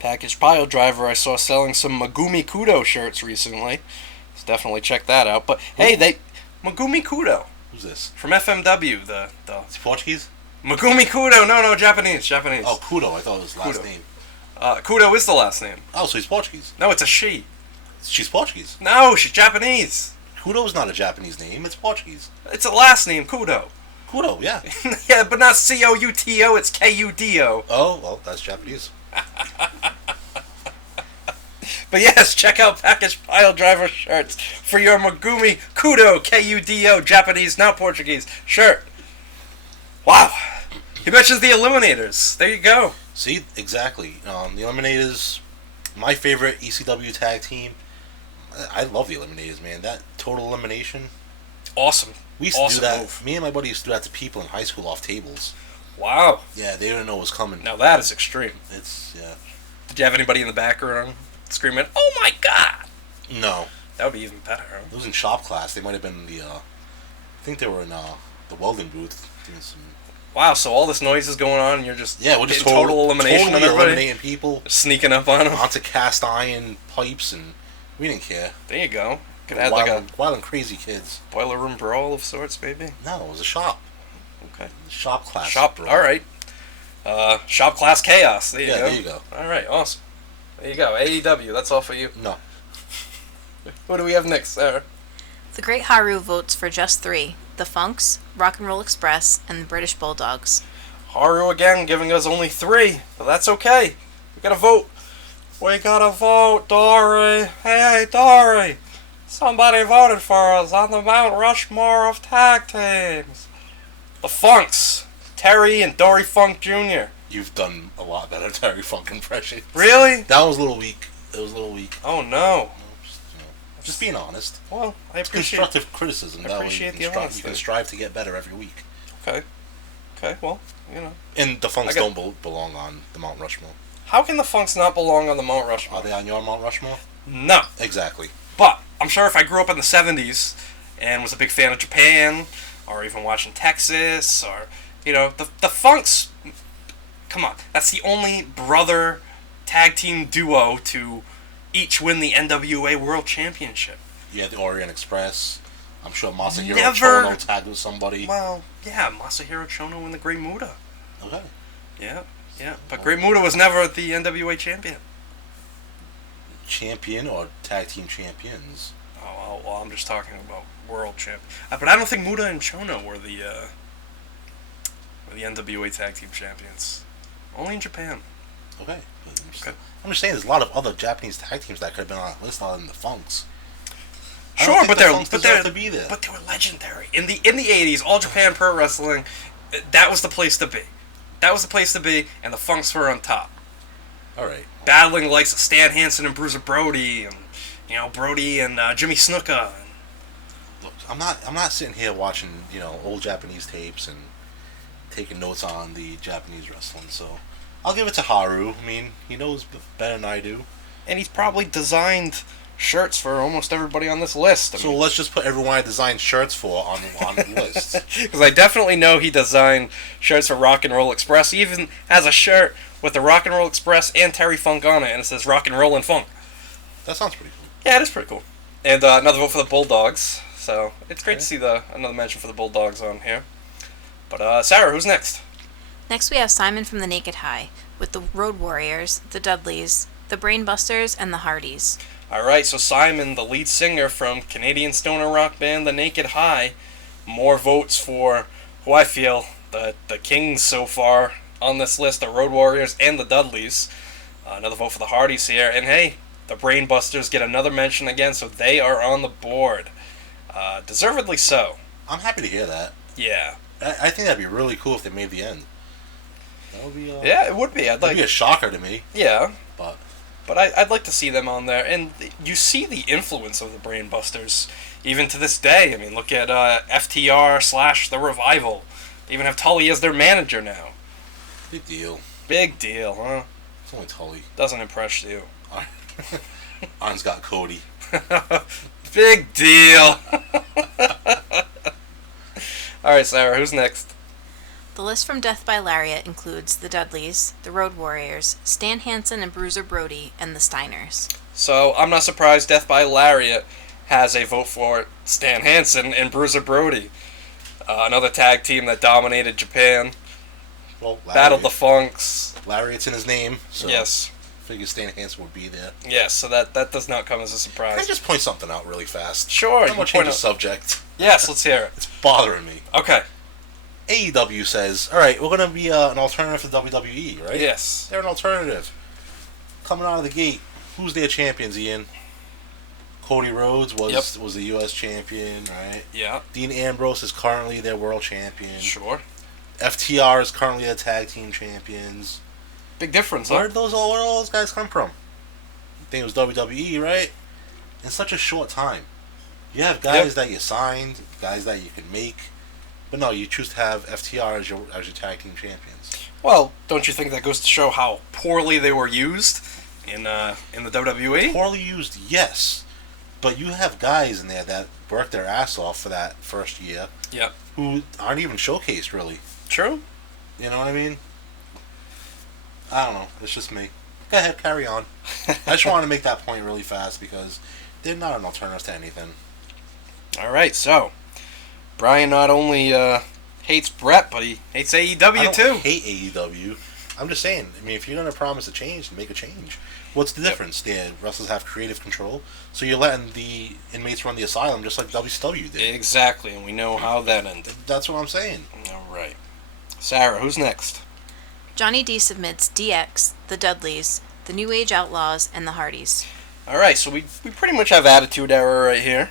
Package Pile Driver, I saw selling some Megumi Kudo shirts recently. So definitely check that out. But hey, Megumi Kudo Who's this? from FMW, the It's Portuguese? Megumi Kudo. No, Japanese. Oh, Kudo. I thought it was his last Kudo. name. Kudo is the last name. Oh, so he's Portuguese. No, it's a she. She's Portuguese. No, she's Japanese. Kudo's not a Japanese name. It's Portuguese. It's a last name, Kudo. Kudo, yeah. Yeah, but not Couto, it's Kudo. Oh, well, that's Japanese. But yes, check out Package Pile Driver shirts for your Megumi Kudo, Kudo, Japanese, not Portuguese, shirt. Wow. He mentions the Eliminators. There you go. See, exactly. The Eliminators, my favorite ECW tag team. I love the Eliminators, man. That total elimination. Awesome. We used to Awesome do that. move. Me and my buddy used to do that to people in high school off tables. Wow. Yeah, they didn't know what was coming. Now that is extreme. It's, yeah. Did you have anybody in the background screaming, "Oh my God"? No. That would be even better. Huh? It was in shop class. They might have been in the, I think they were in the welding booth doing some... Wow, so all this noise is going on and you're just Yeah, we're just getting total elimination totally of everybody? eliminating people Sneaking up on them? onto cast iron pipes, and we didn't care. There you go. Could add like a Wild and crazy kids. boiler room brawl of sorts, maybe? No, it was a shop. Okay. Shop class. Shop, bro. alright. Shop class chaos. There you Yeah, go. there you go. Alright, awesome. There you go. AEW, that's all for you. No. What do we have next, Sarah? The Great Haru votes for just three: the Funks, Rock and Roll Express, and the British Bulldogs. Haru again giving us only 3, but that's okay. We gotta vote. We gotta vote, Dory. Hey, Dory. Somebody voted for us on the Mount Rushmore of Tag Teams. The Funks. Terry and Dory Funk Jr. You've done a lot better Terry Funk impression. Really? That was a little weak. It was a little weak. Oh, no. Just being honest. Well, I It's appreciate constructive criticism. I That way appreciate you the can, you honesty. can strive to get better every week. Okay. Okay, well, you know. And the Funks I got- don't belong on the Mount Rushmore. How can the Funks not belong on the Mount Are Rushmore? they on your Mount Rushmore? No. Exactly. But I'm sure if I grew up in the 70s and was a big fan of Japan, or even watching Texas, or, you know, the Funks, come on, that's the only brother tag team duo to each win the NWA World Championship. You had the Orient Express. I'm sure Masahiro Never- Chono tagged with somebody. Well, yeah, Masahiro Chono and the Great Muta. Okay. Yeah, yeah. But Great Muta was never the NWA champion. Champion or tag team champions? Oh, well, I'm just talking about world champ. But I don't think Muta and Chono were the NWA tag team champions. Only in Japan. Okay. Okay. I'm just saying, there's a lot of other Japanese tag teams that could have been on that list other than the Funks. I don't Sure, think but the they're Funks but deserve they're to be there. but they were legendary in the 80s. All Japan Pro Wrestling, that was the place to be. That was the place to be, and the Funks were on top, All right. battling the likes of Stan Hansen and Bruiser Brody, and Brody and Jimmy Snuka. Look, I'm not sitting here watching old Japanese tapes and taking notes on the Japanese wrestling. So I'll give it to Haru. I mean, he knows better than I do. And he's probably designed shirts for almost everybody on this list. So let's just put everyone I designed shirts for on the list. Because I definitely know he designed shirts for Rock and Roll Express. He even has a shirt with the Rock and Roll Express and Terry Funk on it, and it says Rock and Roll and Funk. That sounds pretty cool. Yeah, it is pretty cool. And another vote for the Bulldogs. So it's great to see another mention for the Bulldogs on here. But Sarah, who's next? Next, we have Simon from the Naked High with the Road Warriors, the Dudleys, the Brainbusters, and the Hardys. Alright, so Simon, the lead singer from Canadian stoner rock band The Naked High, more votes for who I feel the kings so far on this list, the Road Warriors and the Dudleys. Another vote for the Hardys here. And hey, the Brainbusters get another mention again, so they are on the board. Deservedly so. I'm happy to hear that. Yeah. I think that'd be really cool if they made the end. That would be. Yeah, it would be. It'd be a shocker to me. Yeah. But I'd like to see them on there, and you see the influence of the Brainbusters even to this day. I mean, look at FTR / The Revival. They even have Tully as their manager now. Big deal. Big deal, huh? It's only Tully. Doesn't impress you. Arn's got Cody. Big deal. All right, Sarah, who's next? The list from Death by Lariat includes the Dudleys, the Road Warriors, Stan Hansen and Bruiser Brody, and the Steiners. So I'm not surprised Death by Lariat has a vote for Stan Hansen and Bruiser Brody. Another tag team that dominated Japan. Well, Battled the Funks. Lariat's in his name, so yes. I figured Stan Hansen would be there. Yes, so that does not come as a surprise. Can I just point something out really fast? Sure. I'm going to change the subject. Yes, let's hear it. It's bothering me. Okay. AEW says, alright, we're going to be an alternative to WWE, right? Yes. They're an alternative. Coming out of the gate, who's their champions, Ian? Cody Rhodes was the U.S. champion, right? Yeah. Dean Ambrose is currently their world champion. Sure. FTR is currently their tag team champions. Big difference, Where huh? did all those guys come from? I think it was WWE, right? In such a short time. You have guys that you signed, guys that you can make, but no, you choose to have FTR as your tag team champions. Well, don't you think that goes to show how poorly they were used in the WWE? Poorly used, yes. But you have guys in there that worked their ass off for that first year. Yep. Who aren't even showcased, really. True. You know what I mean? I don't know. It's just me. Go ahead, carry on. I just want to make that point really fast because they're not an alternative to anything. All right, so Brian not only hates Brett, but he hates AEW too. I don't hate AEW. I'm just saying. I mean, if you're going to promise a change, make a change. What's the difference? The wrestlers have creative control, so you're letting the inmates run the asylum just like WCW did. Exactly, and we know how that ended. That's what I'm saying. All right. Sarah, who's next? Johnny D submits DX, the Dudleys, the New Age Outlaws, and the Hardys. All right, so we pretty much have attitude error right here.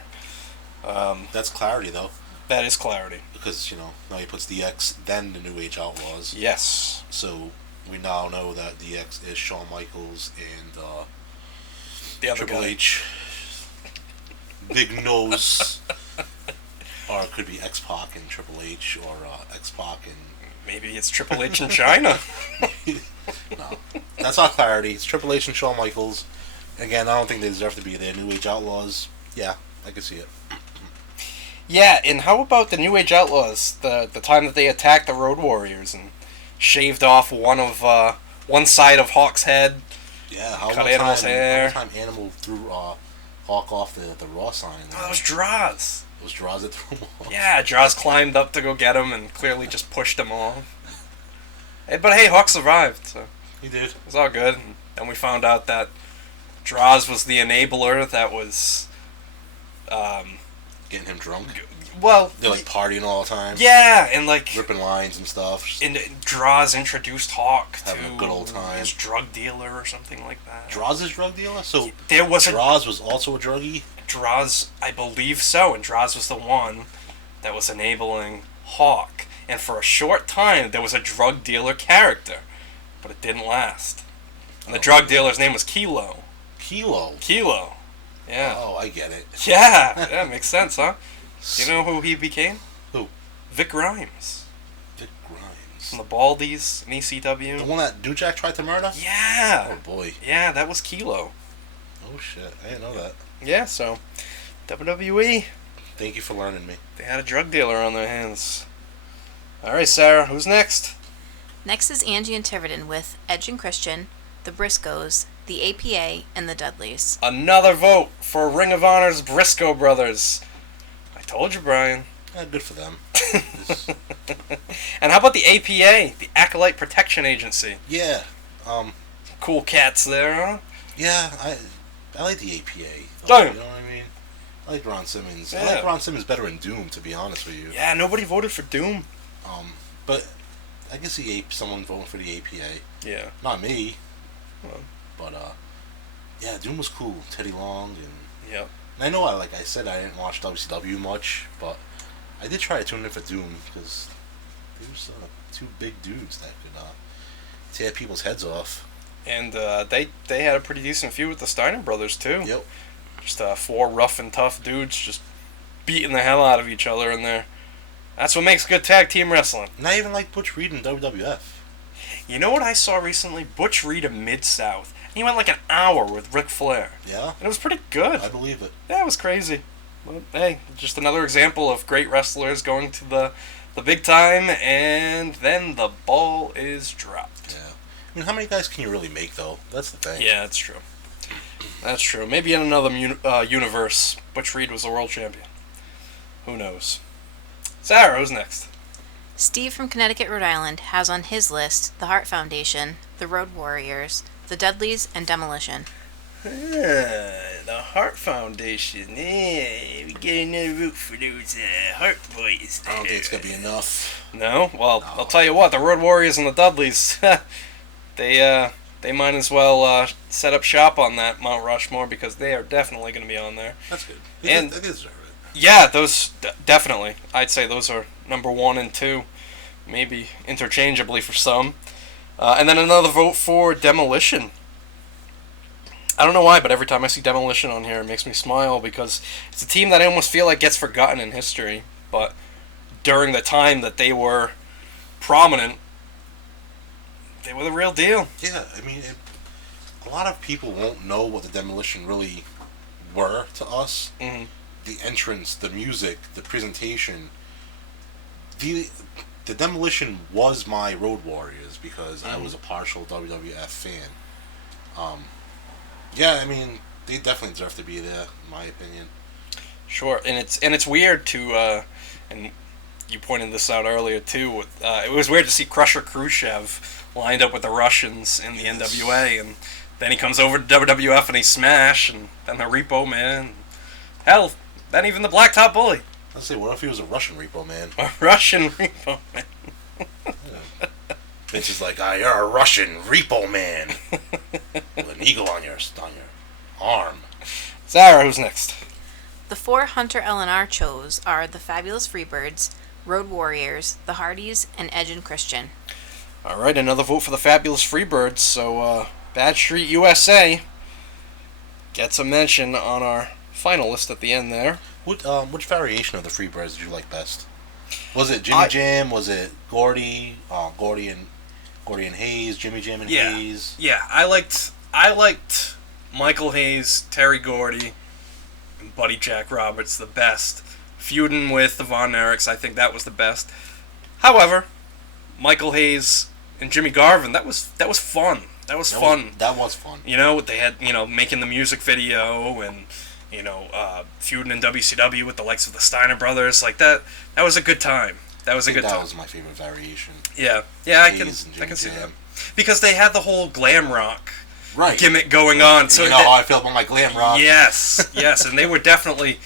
That's clarity, though. That is clarity. Because, now he puts DX, then the New Age Outlaws. Yes. So we now know that DX is Shawn Michaels and the other Triple guy. H. Big Nose. Or it could be X-Pac and Triple H, or X-Pac and... Maybe it's Triple H in China. No. That's not clarity. It's Triple H and Shawn Michaels. Again, I don't think they deserve to be there. New Age Outlaws, yeah, I can see it. Yeah, and how about the New Age Outlaws? The time that they attacked the Road Warriors and shaved off one side of Hawk's head. Yeah, how cut Animal's hair. How time Animal threw Hawk off the Raw sign? Oh, that was Draws. It was Draws that threw him off. Yeah, Draws climbed up to go get him and clearly just pushed him off. But hey, Hawk survived, so He did. it was all good. And then we found out that Draws was the enabler that was... Getting him drunk. Well... They're partying all the time. Yeah, and ripping lines and stuff. And Draws introduced Hawk having to a good old time. his drug dealer or something like that. Draws is drug dealer? So there was Draws was also a druggie? Draws, I believe so, and Draws was the one that was enabling Hawk. And for a short time, there was a drug dealer character, but it didn't last. And the drug dealer's name was Kilo. Kilo. Yeah. Oh, I get it. Yeah, makes sense, huh? Do you know who he became? Who? Vic Grimes. Vic Grimes. From the Baldies in ECW. The one that New Jack tried to murder? Yeah. Oh, boy. Yeah, that was Kilo. Oh, shit. I didn't know that. Yeah, so WWE. Thank you for learning me. They had a drug dealer on their hands. All right, Sarah, who's next? Next is Angie and Tiverton with Edge and Christian, the Briscoes, the APA, and the Dudleys. Another vote for Ring of Honor's Briscoe brothers. I told you, Brian. Yeah, good for them. And how about the APA, the Acolyte Protection Agency? Yeah. Cool cats there, huh? Yeah, I like the APA. Damn. You know what I mean? I like Ron Simmons. Yeah. I like Ron Simmons better in Doom, to be honest with you. Yeah, nobody voted for Doom. But I can see someone voting for the APA. Yeah. Not me. Well. But yeah, Doom was cool. Teddy Long and Yep. And I know, like I said, I didn't watch WCW much, but I did try to tune in for Doom because there's two big dudes that could tear people's heads off. And they had a pretty decent feud with the Steiner brothers too. Yep. Just four rough and tough dudes just beating the hell out of each other in there. That's what makes good tag team wrestling. Not even like Butch Reed in WWF. You know what I saw recently? Butch Reed of Mid-South. He went like an hour with Ric Flair. Yeah? And it was pretty good. I believe it. Yeah, it was crazy. But, hey, just another example of great wrestlers going to the big time, and then the ball is dropped. Yeah. I mean, how many guys can you really make, though? That's the thing. Yeah, that's true. That's true. Maybe in another universe, Butch Reed was the world champion. Who knows? Sara, who's next? Steve from Connecticut, Rhode Island has on his list the Hart Foundation, the Road Warriors, the Dudleys, and Demolition. The Hart Foundation. We get another root for those Hart boys there. I don't think it's going to be enough. No? Well, No. I'll tell you what, the Road Warriors and the Dudleys, they might as well set up shop on that Mount Rushmore because they are definitely going to be on there. That's good. And- they deserve it. Yeah, those definitely. I'd say those are number 1 and 2, maybe interchangeably for some. And then another vote for Demolition. I don't know why, but every time I see Demolition on here, it makes me smile because it's a team that I almost feel like gets forgotten in history. But during the time that they were prominent, they were the real deal. Yeah, I mean, a lot of people won't know what the Demolition really were to us. Mm-hmm. The entrance, the music, the presentation. The Demolition was my Road Warriors because I was a partial WWF fan. Yeah, I mean, they definitely deserve to be there, in my opinion. Sure, and it's weird to, and you pointed this out earlier too. It was weird to see Crusher Khrushchev lined up with the Russians in the NWA, and then he comes over to WWF and he smash, and then the Repo Man. Hell, then even the Blacktop Bully. Let's say, what if he was a Russian Repo Man? A Russian Repo Man. Vince is like, you're a Russian Repo Man with an eagle on your arm. Sara, who's next? The 4 Hunter L&R chose are the Fabulous Freebirds, Road Warriors, the Hardys, and Edge and Christian. All right, another vote for the Fabulous Freebirds. So, Bad Street USA gets a mention on our final list at the end there. Which variation of the Freebirds did you like best? Was it Jimmy Jam? Was it Gordy? Gordy and Hayes, Jimmy Jam and Hayes. Yeah, I liked Michael Hayes, Terry Gordy, and Buddy Jack Roberts the best. Feuding with the Von Erichs, I think that was the best. However, Michael Hayes and Jimmy Garvin, that was fun. That was fun. That was fun. You know, they had, making the music video and, feuding in WCW with the likes of the Steiner brothers. Like, that was a good time. That was a good time. That was my favorite variation. Yeah, I can Hayes and Jimmy see Jam. that. Because they had the whole glam rock Right. gimmick going on. So you know how I feel about my glam rock. Yes, and they were definitely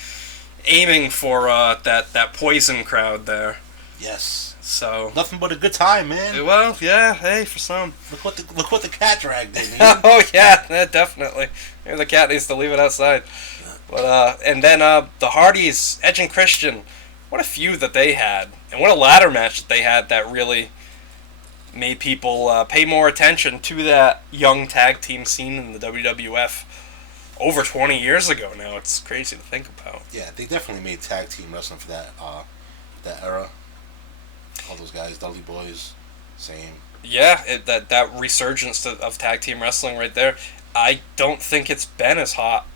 aiming for that Poison crowd there. Yes. So nothing but a good time, man. well, yeah, hey, for some. Look what the cat drag did. Oh yeah, definitely. Maybe the cat needs to leave it outside. But and then the Hardys, Edge and Christian, what a feud that they had, and what a ladder match that they had that really made people pay more attention to that young tag team scene in the WWF over 20 years ago now. It's crazy to think about. Yeah, they definitely made tag team wrestling for that era. All those guys, Dudley Boys, same. Yeah, that resurgence of tag team wrestling right there. I don't think it's been as hot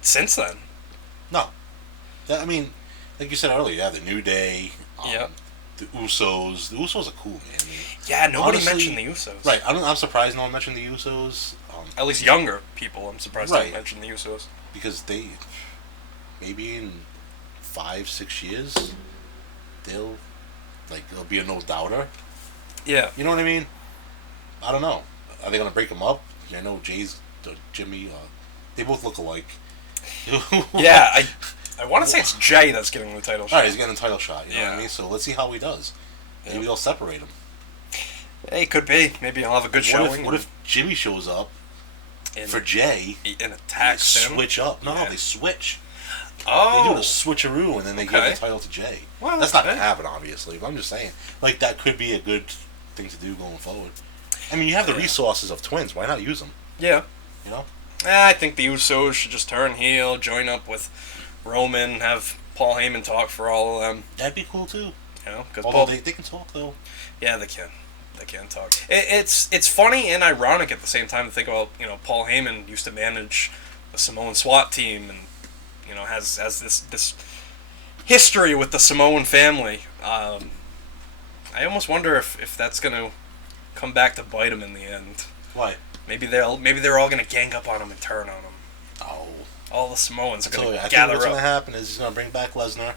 since then. No. I mean, like you said earlier, the New Day, Yep. the Usos. The Usos are cool, man. I mean, Yeah, nobody honestly, mentioned the Usos. right, I'm surprised no one mentioned the Usos. At least younger people, I'm surprised they didn't mention the Usos. Because maybe in 5-6 years, there'll be a no doubter. Yeah. You know what I mean? I don't know. Are they gonna break them up? I know Jay's Jimmy. They both look alike. Yeah, I want to say it's Jay that's getting the title shot. All right, he's getting a title shot. You know what I mean? So let's see how he does. Maybe they'll separate him. Hey, could be. Maybe he'll have a good showing. What if Jimmy shows up for Jay and attacks him? Switch up. No, they switch. Oh. They do a switcheroo, and then they give the title to Jay. Well, that's not going to happen, obviously, but I'm just saying. Like, that could be a good thing to do going forward. I mean, you have the resources of twins. Why not use them? Yeah. You know? I think the Usos should just turn heel, join up with Roman, have Paul Heyman talk for all of them. That'd be cool, too. You know, although they can talk, though. Yeah, they can. They can talk. It's funny and ironic at the same time to think about, Paul Heyman used to manage the Samoan SWAT team and, has this history with the Samoan family. I almost wonder if that's going to come back to bite him in the end. Why? Maybe they're all going to gang up on him and turn on him. Oh. All the Samoans are going to gather up. I think what's going to happen is he's going to bring back Lesnar.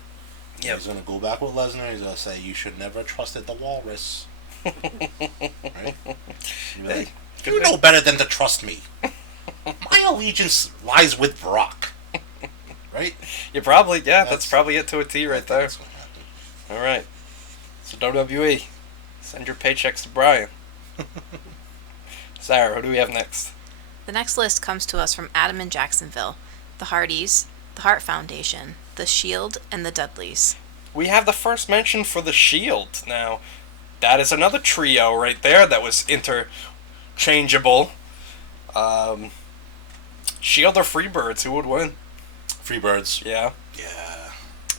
Yep. He's going to go back with Lesnar. He's going to say, "You should never have trusted the walrus." Right? Like, you know better than to trust me. My allegiance lies with Brock. Right? That's probably it to a T right there. That's what happened. All right. So WWE, send your paychecks to Brian. Sarah, who do we have next? The next list comes to us from Adam in Jacksonville, the Hardys, the Hart Foundation, the Shield, and the Dudleys. We have the first mention for the Shield. Now, that is another trio right there that was interchangeable. Shield or Freebirds, who would win? Freebirds. Yeah. Yeah.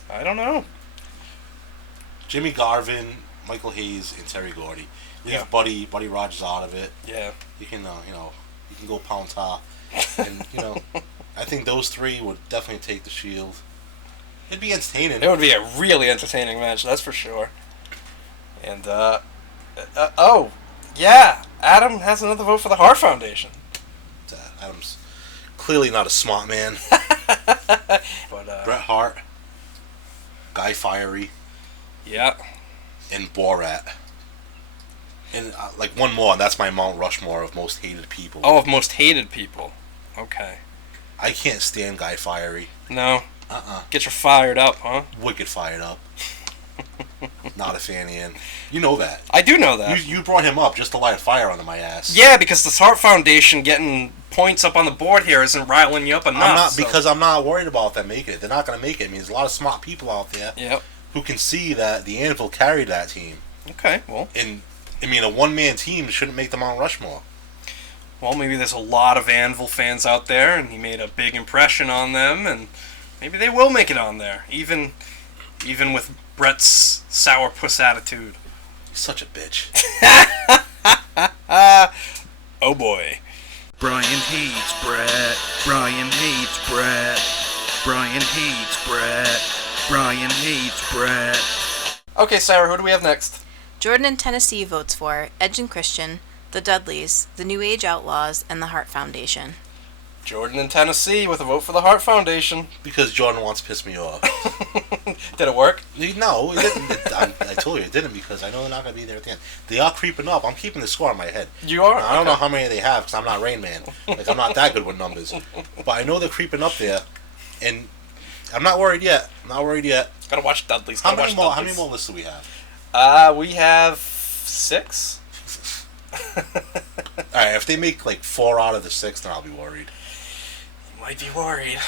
I don't know. Jimmy Garvin, Michael Hayes, and Terry Gordy. Leave Buddy Rogers out of it. Yeah. You can, you can go pound top. And, I think those three would definitely take the Shield. It'd be entertaining. It would be a really entertaining match, that's for sure. And, Adam has another vote for the Hart Foundation. Adam's clearly not a smart man. But, Bret Hart, Guy Fieri, yeah, and Borat. And, one more, and that's my Mount Rushmore of most hated people. Oh, of most hated people. Okay. I can't stand Guy Fieri. No? Get you fired up, huh? Wicked fired up. Not a fan, Ian. You know that. I do know that. You brought him up just to light a fire under my ass. Yeah, because the Hart Foundation getting points up on the board here isn't riling you up enough. Because I'm not worried about them making it. They're not going to make it. I mean, there's a lot of smart people out there who can see that the Anvil carried that team. Okay, well. And, a one-man team shouldn't make the Mount Rushmore. Well, maybe there's a lot of Anvil fans out there, and he made a big impression on them, and maybe they will make it on there, even with Brett's sourpuss attitude. He's such a bitch. Oh boy. Brian hates Brett. Brian hates Brett. Brian hates Brett. Brian hates Brett. Okay, Sarah, who do we have next? Jordan in Tennessee votes for Edge and Christian, the Dudleys, the New Age Outlaws, and the Hart Foundation. Jordan in Tennessee with a vote for the Hart Foundation. Because Jordan wants to piss me off. Did it work? No, it didn't. I told you it didn't because I know they're not going to be there at the end. They are creeping up. I'm keeping the score in my head. You are? Now, I don't know how many they have because I'm not Rain Man. I'm not that good with numbers. But I know they're creeping up there. And I'm not worried yet. Gotta watch Dudley's. How many more lists do we have? We have 6. Alright, if they make 4 out of the 6, then I'll be worried. You might be worried.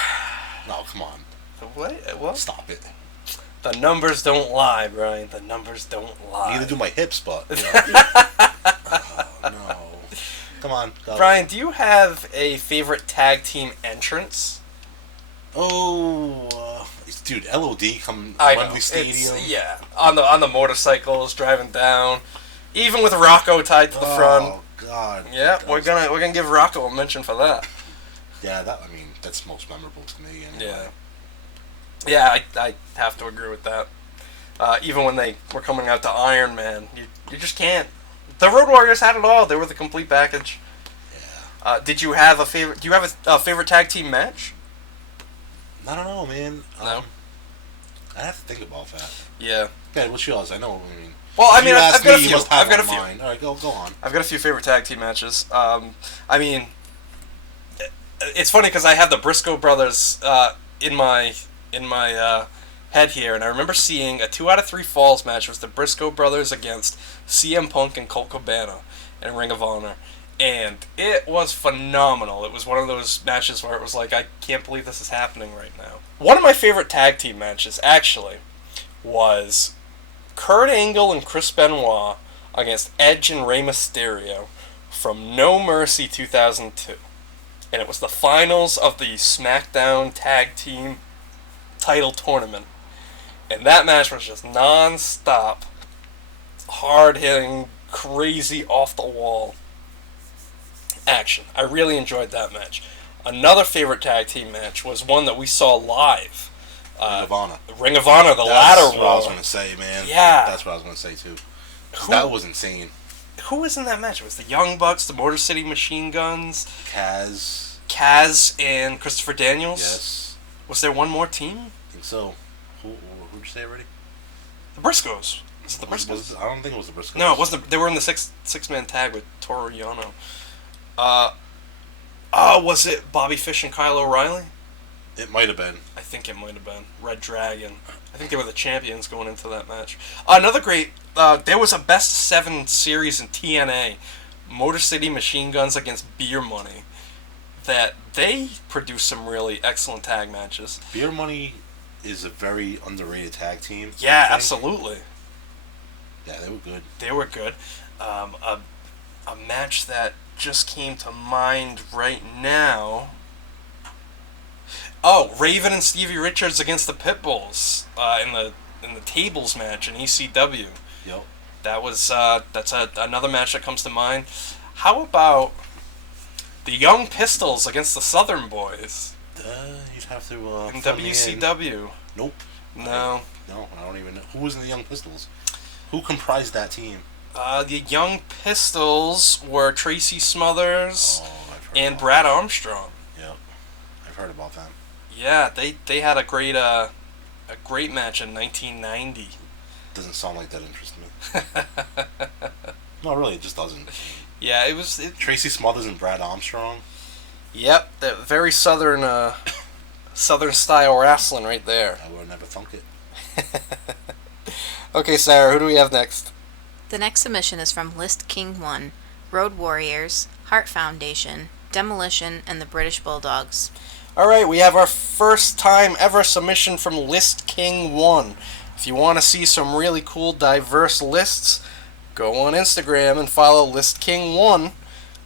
No, come on. What? Stop it. The numbers don't lie, Brian. The numbers don't lie. Neither do my hips, but, Oh, no. Come on, go. Brian, do you have a favorite tag team entrance? Oh, dude, LOD come I know. Wembley Stadium. On the motorcycles driving down, even with Rocco tied to the front. Oh God. Yeah, we're gonna give Rocco a mention for that. Yeah, that's most memorable to me. Anyway. Yeah, I have to agree with that. Even when they were coming out to Iron Man, you just can't. The Road Warriors had it all. They were the complete package. Yeah. Did you have a favorite? Do you have a favorite tag team match? I don't know, man. No. I have to think about that. Yeah. Okay, what's yours? I know. I mean. Well, I mean, I've got a few. I've got a few. All right, go on. I've got a few favorite tag team matches. I mean, it's funny because I have the Briscoe brothers in my head here, and I remember seeing a 2 out of 3 falls match. It was the Briscoe brothers against CM Punk and Colt Cabana in Ring of Honor, and it was phenomenal. It was one of those matches where it was like, I can't believe this is happening right now. One of my favorite tag team matches, actually, was Kurt Angle and Chris Benoit against Edge and Rey Mysterio from No Mercy 2002. And it was the finals of the SmackDown Tag Team title tournament. And that match was just non-stop, hard-hitting, crazy, off-the-wall action. I really enjoyed that match. Another favorite tag team match was one that we saw live. Ring of Honor. Ring of Honor, the ladder war. That's what I was going to say, man. Yeah. That's what I was going to say, too. That was insane. Who was in that match? It was the Young Bucks, the Motor City Machine Guns, Kaz, and Christopher Daniels. Yes. Was there one more team? I think so. Who'd you say already? The Briscoes. Was it the Briscoes? I don't think it was the Briscoes. No, it wasn't. They were in the six-man tag with Toru Yano. Was it Bobby Fish and Kyle O'Reilly? It might have been. I think it might have been. Red Dragon. I think they were the champions going into that match. Another great... there was a best 7 series in TNA. Motor City Machine Guns against Beer Money. That they produced some really excellent tag matches. Beer Money is a very underrated tag team. Yeah, absolutely. Yeah, they were good. They were good. A match that just came to mind right now... Oh, Raven and Stevie Richards against the Pitbulls in the tables match in ECW. Yep. That was another match that comes to mind. How about the Young Pistols against the Southern Boys? You'd have to in WCW. Nope. No. I don't even know. Who was in the Young Pistols? Who comprised that team? The Young Pistols were Tracy Smothers and Brad Armstrong. Yep. I've heard about them. Yeah, they had a great match in 1990. Doesn't sound like that interests me. No, really, it just doesn't. Yeah, it was... Tracy Smothers and Brad Armstrong? Yep, that very southern style wrestling right there. I would have never thunk it. Okay, Sarah, who do we have next? The next submission is from List King 1, Road Warriors, Hart Foundation, Demolition, and the British Bulldogs. Alright, we have our first time ever submission from List King 1. If you want to see some really cool, diverse lists, go on Instagram and follow List King 1.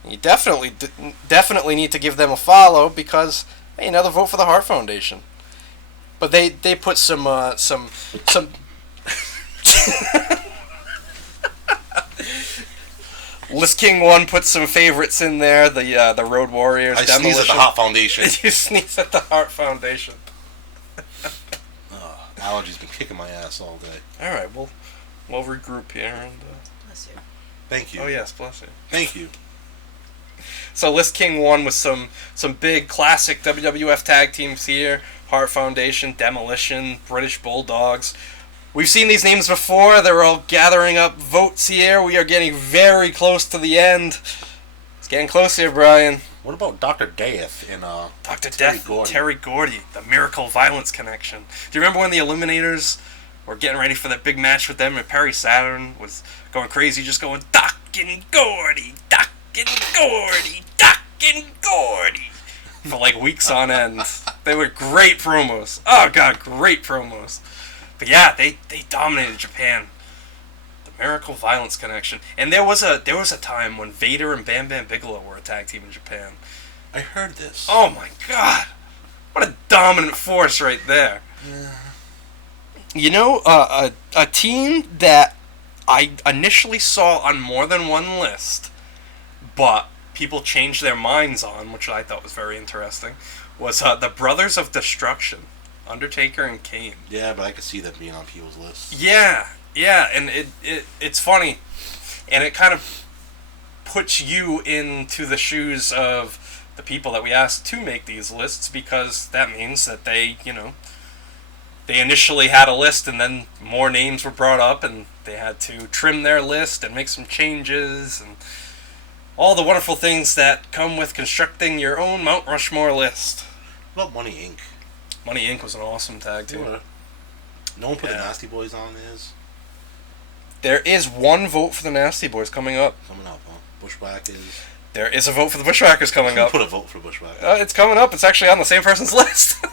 You definitely need to give them a follow because, hey, another vote for the Hart Foundation. But they put some List King 1 put some favorites in there. The Road Warriors. I sneeze at the Hart Foundation. You sneeze at the Hart Foundation. Allergies been kicking my ass all day. All right, we'll regroup here and. Bless you. Thank you. Oh yes, bless you. Thank you. So List King 1 with some big classic WWF tag teams here: Hart Foundation, Demolition, British Bulldogs. We've seen these names before. They're all gathering up votes here. We are getting very close to the end. It's getting close here, Brian. What about Dr. Death and Dr. Terry Death, Gordy? Terry Gordy, the Miracle Violence Connection. Do you remember when the Eliminators were getting ready for that big match with them and Perry Saturn was going crazy, just going, Doc and Gordy, Doc and Gordy, Doc and Gordy, for like weeks on end. They were great promos. Oh, God, great promos. But yeah, they dominated Japan. The Miracle Violence Connection. And there was a time when Vader and Bam Bam Bigelow were a tag team in Japan. I heard this. Oh my God! What a dominant force right there. Yeah. You know, a team that I initially saw on more than one list, but people changed their minds on, which I thought was very interesting, was the Brothers of Destruction, Undertaker and Kane. Yeah, but I could see that being on people's lists. Yeah, and it's funny, and it kind of puts you into the shoes of the people that we asked to make these lists, because that means that they initially had a list and then more names were brought up and they had to trim their list and make some changes, and all the wonderful things that come with constructing your own Mount Rushmore list. What about Money Inc? Money Inc. was an awesome tag team. Yeah. No one put the Nasty Boys on theirs. There is one vote for the Nasty Boys coming up. Coming up, huh? Bushwhackers. There is a vote for the Bushwhackers coming up. Put a vote for Bushwhackers. It's coming up. It's actually on the same person's list.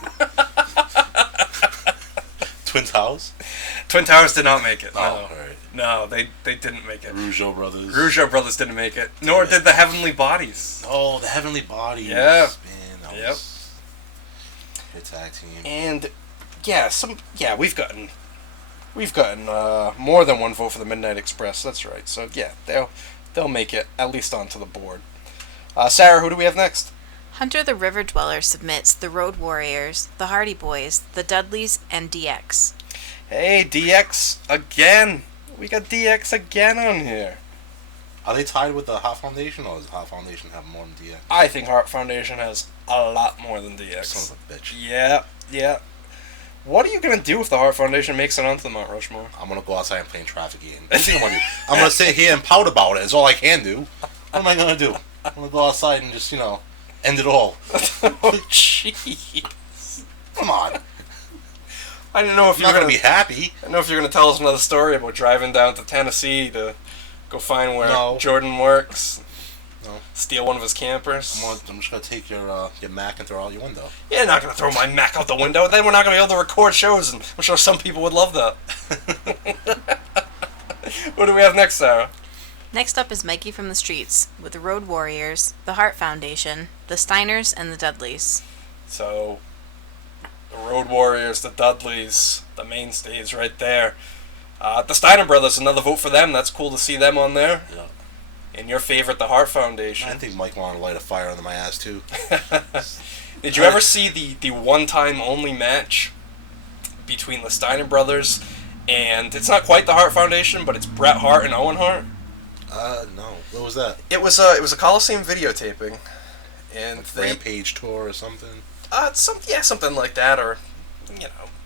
Twin Towers? Twin Towers did not make it. No. Oh, alright. No, they didn't make it. Rougeau Brothers. Rougeau Brothers didn't make it. Nor did the Heavenly Bodies. Oh, the Heavenly Bodies. Yeah. Man, that Yep. was a good tag team. And we've gotten more than one vote for the Midnight Express. That's right. So yeah, they'll make it at least onto the board. Sarah, who do we have next? Hunter the River Dweller submits the Road Warriors, the Hardy Boys, the Dudleys, and DX. Hey, DX again. We got DX again on here. Are they tied with the Hart Foundation, or does the Hart Foundation have more than DX? I think Hart Foundation has a lot more than DX. Son of a bitch. Yeah. What are you gonna do if the Hart Foundation makes it onto the Mount Rushmore? I'm gonna go outside and play traffic game. I'm gonna sit here and pout about it. Is all I can do. What am I gonna do? I'm gonna go outside and just, end it all. Oh, jeez. Come on. I didn't know if I'm you not were gonna be happy. I don't know if you're gonna tell us another story about driving down to Tennessee to go find where No. Jordan works. No. Steal one of his campers. I'm just gonna take your Mac and throw it out your window. You're not gonna throw my Mac out the window. Then we're not gonna be able to record shows, and I'm sure some people would love that. What do we have next, Sarah? Next up is Mikey from the Streets with the Road Warriors, the Hart Foundation, the Steiners, and the Dudleys. So, the Road Warriors, the Dudleys, the mainstays right there. The Steiner brothers, another vote for them. That's cool to see them on there. Yeah. And your favorite, the Hart Foundation. I think Mike wanted to light a fire under my ass too. Did you ever see the one-time only match between the Steiner brothers and it's not quite the Hart Foundation, but it's Bret Hart and Owen Hart? No. What was that? It was a Coliseum videotaping, and Rampage tour or something? something like that, or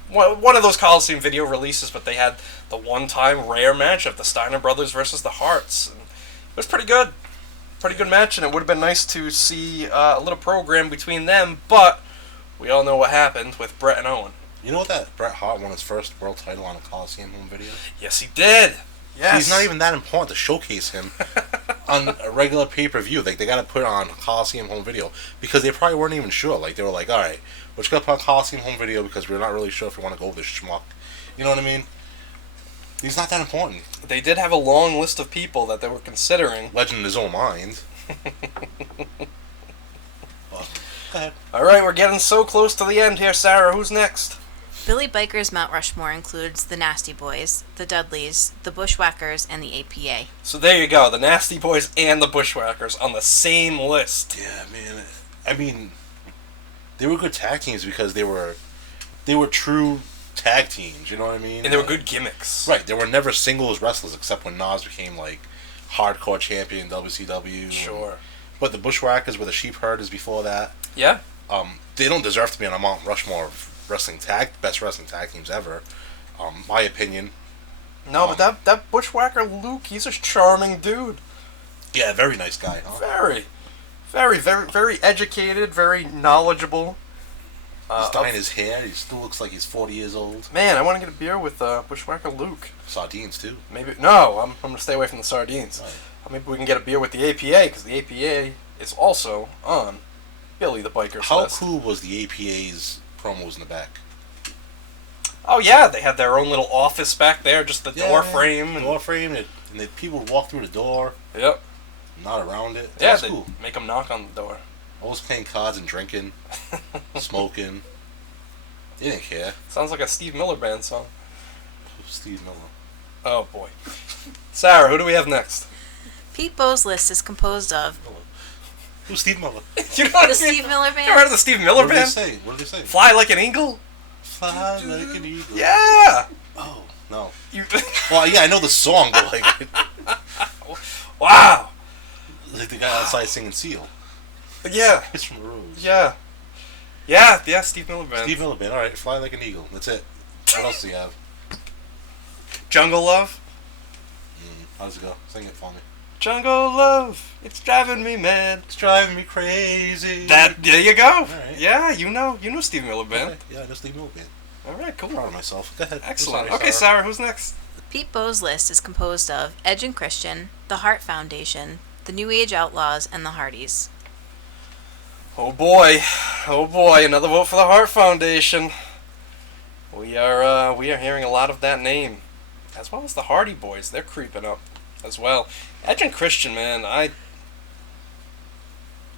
one of those Coliseum video releases. But they had the one-time rare match of the Steiner brothers versus the Harts. And it was pretty good match, and it would have been nice to see a little program between them. But we all know what happened with Bret and Owen. You know that Bret Hart won his first world title on a Coliseum home video? Yes, he did. Yes. He's not even that important to showcase him on a regular pay-per-view. Like, they got to put it on Coliseum home video because they probably weren't even sure. Like, they were like, all right, we're just going to put on Coliseum home video because we're not really sure if we want to go with this schmuck. You know what I mean? He's not that important. They did have a long list of people that they were considering. Legend in his own mind. Well, go ahead. All right, we're getting so close to the end here, Sarah. Who's next? Billy Biker's Mount Rushmore includes the Nasty Boys, the Dudleys, the Bushwhackers, and the APA. So there you go, the Nasty Boys and the Bushwhackers on the same list. Yeah, man. I mean, they were good tag teams because they were true tag teams. You know what I mean? And they were good gimmicks. Right. They were never singles wrestlers except when Nas became like hardcore champion in WCW. Sure. But the Bushwhackers were the sheep herders before that. Yeah. They don't deserve to be on a Mount Rushmore of best wrestling tag teams ever. My opinion. No, but that Bushwhacker Luke, he's a charming dude. Yeah, very nice guy, huh? Very, very, very, very educated, very knowledgeable. He's dyeing his hair. He still looks like he's 40 years old. Man, I want to get a beer with Bushwhacker Luke. Sardines, too. Maybe no, I'm going to stay away from the sardines. Right. Maybe we can get a beer with the APA, because the APA is also on Billy the Biker's How list. cool was the APA's promos in the back? Oh yeah, they had their own little office back there, just the door man. frame. Door frame, and the people would walk through the door, Yep. not around it. Yeah, That's they cool. make them knock on the door. Always playing cards and drinking, smoking. They didn't care. Sounds like a Steve Miller Band song. Steve Miller. Oh boy. Sarah, who do we have next? Pete Bowe's list is composed of Who's Steve Miller? You know what the I mean? Steve Miller You ever heard of Band, the Steve Miller What did they Band? say? What did they say? Fly like an eagle? Fly like an eagle. Yeah. Oh, no. You. Well, yeah, I know the song, but like, Wow. like the guy outside singing Seal. Yeah. It's from the Rose. Yeah. Yeah. Steve Miller Band. Steve Miller Band. All right, Fly like an eagle. That's it. What else do you have? Jungle Love. How's it go? Sing it for me. Jungle Love, it's driving me mad. It's driving me crazy. There you go. Right. Yeah, you know Steve Miller Band. Okay. Yeah, I know Steve Miller Band. All right, cool. Proud of myself. Go ahead. Excellent. Sorry, Okay, Sarah, who's next? Pete Bowe's list is composed of Edge and Christian, the Hart Foundation, the New Age Outlaws, and the Hardys. Oh boy, another vote for the Hart Foundation. We are hearing a lot of that name, as well as the Hardy Boys. They're creeping up as well. Edge and Christian, man,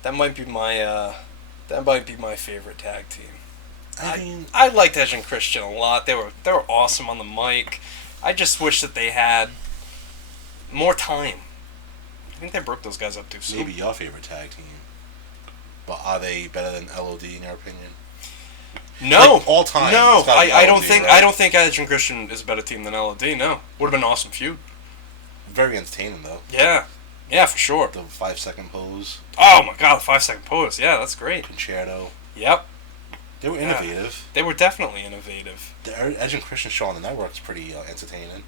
that might be my favorite tag team. I liked Edge and Christian a lot. They were awesome on the mic. I just wish that they had more time. I think they broke those guys up too soon. Maybe your favorite tag team. But are they better than LOD in your opinion? No, like, all time. No, I don't LOD, think right? I don't think Edge and Christian is a better team than LOD. No, would have been an awesome feud. Very entertaining though. Yeah, for sure. The 5-second pose. Oh my god, the 5-second pose. Yeah, that's great. Concerto. Yep. They were innovative. They were definitely innovative. The Edge and Christian show on the network is pretty entertaining.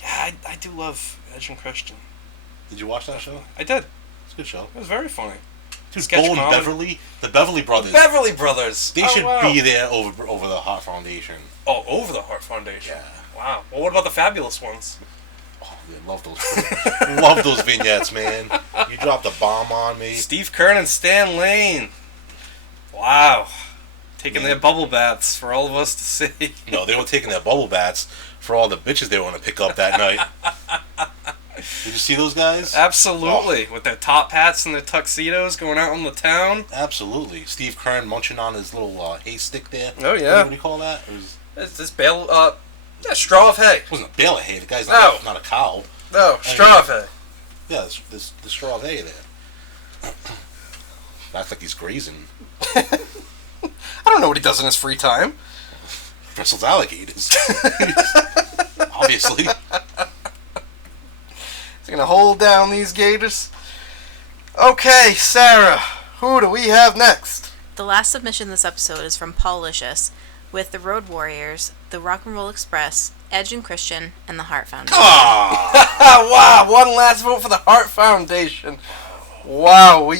Yeah, I do love Edge and Christian. Did you watch that show? I did. It's a good show. It was very funny. Dude, Sketch Bo and comedy. Beverly, the Beverly Brothers. Beverly Brothers. They should be there over the Hart Foundation. Oh, over the Hart Foundation. Yeah. Wow. Well, what about the Fabulous Ones? Oh, I love those. Love those vignettes, man. You dropped a bomb on me. Steve Kern and Stan Lane. Wow. Taking their bubble baths for all of us to see. No, they were taking their bubble baths for all the bitches they were going to pick up that night. Did you see those guys? Absolutely. With their top hats and their tuxedos going out on the town. Absolutely. Steve Kern munching on his little hay stick there. Oh, yeah. What do you call that? It's this bale, straw of hay. It wasn't a bale of hay. The guy's No. not a cow. No, straw of hay. Yeah, there's the straw of hay there. Acts like he's grazing. I don't know what he does in his free time. Wrestles alligators. Obviously. He's gonna hold down these gators. Okay, Sarah, who do we have next? The last submission this episode is from Paul Licious, with the Road Warriors, the Rock and Roll Express, Edge and Christian, and the Hart Foundation. Wow, one last vote for the Hart Foundation. Wow.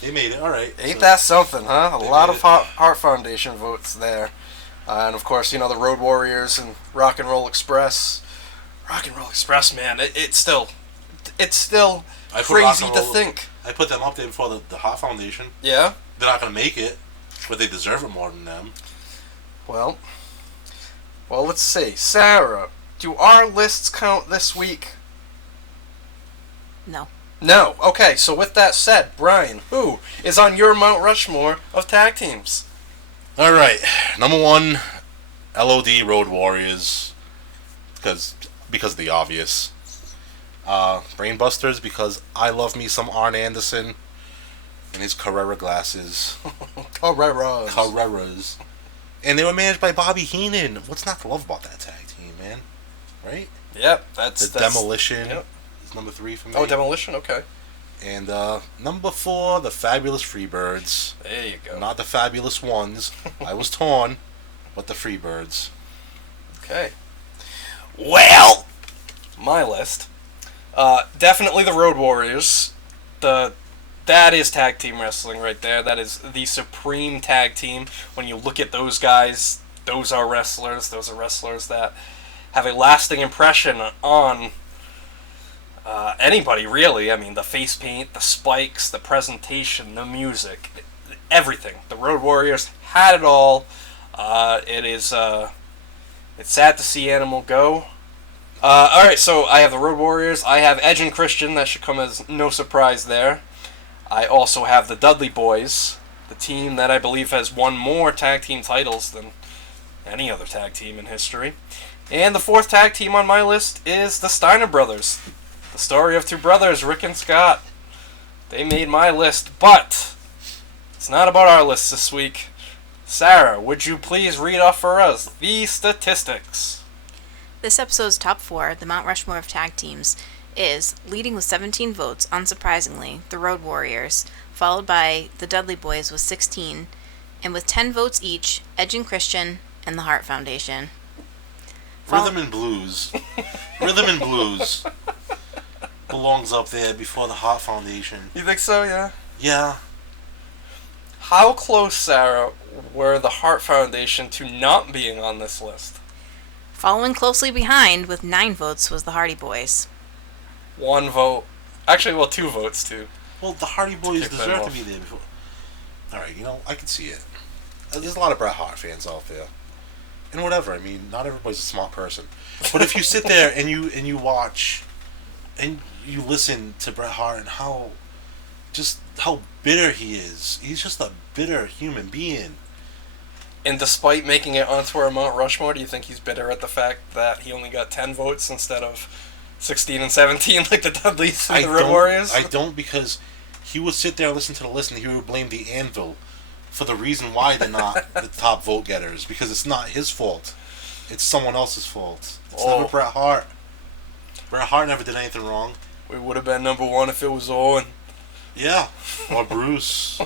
They made it, alright. Ain't that something, huh? A lot made of it. Hart Foundation votes there. And of course, the Road Warriors and Rock and Roll Express. Rock and Roll Express, man, it's still I put Rock crazy and to Roll- think. I put them up there before the Hart Foundation. Yeah? They're not going to make it, but they deserve it more than them. Well, let's see. Sarah, do our lists count this week? No. No. Okay, so with that said, Brian, who is on your Mount Rushmore of tag teams? Alright, number 1, LOD Road Warriors, because of the obvious. Brainbusters, because I love me some Arn Anderson and his Carrera glasses. Carreras. And they were managed by Bobby Heenan. What's not to love about that tag team, man? Right? Yep, that's Demolition Yep. is number 3 for me. Oh, Demolition. Okay. And number 4, the Fabulous Freebirds. There you go. Not the Fabulous Ones. I was torn, but the Freebirds. Okay. Well, my list. Definitely the Road Warriors. That is tag team wrestling right there. That is the supreme tag team. When you look at those guys, those are wrestlers. Those are wrestlers that have a lasting impression on anybody, really. I mean, the face paint, the spikes, the presentation, the music, everything. The Road Warriors had it all. It's sad to see Animal go. Alright, so I have the Road Warriors. I have Edge and Christian. That should come as no surprise there. I also have the Dudley Boys, the team that I believe has won more tag team titles than any other tag team in history. And the 4th tag team on my list is the Steiner Brothers. The story of 2 brothers, Rick and Scott. They made my list, but it's not about our list this week. Sarah, would you please read off for us the statistics? This episode's top 4, the Mount Rushmore of tag teams, is, leading with 17 votes, unsurprisingly, the Road Warriors, followed by the Dudley Boys with 16, and with 10 votes each, Edge and Christian and the Hart Foundation. Rhythm and Blues. Rhythm and Blues. belongs up there before the Hart Foundation. You think so? Yeah. Yeah. How close, Sarah, were the Hart Foundation to not being on this list? Following closely behind with 9 votes was the Hardy Boys. 1 vote. Actually, well, 2 votes, too. Well, the Hardy Boys kick them deserve to off. be there before. Alright, I can see it. There's a lot of Bret Hart fans out there. And whatever, I mean, not everybody's a smart person. But if you sit there and you watch and you listen to Bret Hart and how bitter he is. He's just a bitter human being. And despite making it onto our Mount Rushmore, do you think he's bitter at the fact that he only got 10 votes instead of 16 and 17 like the Dudleys and the Road Warriors? I don't, because he would sit there and listen to the list and he would blame the Anvil for the reason why they're not the top vote getters, because it's not his fault. It's someone else's fault. It's never Bret Hart. Bret Hart never did anything wrong. We would have been number 1 if it was Owen. Yeah. Or Bruce.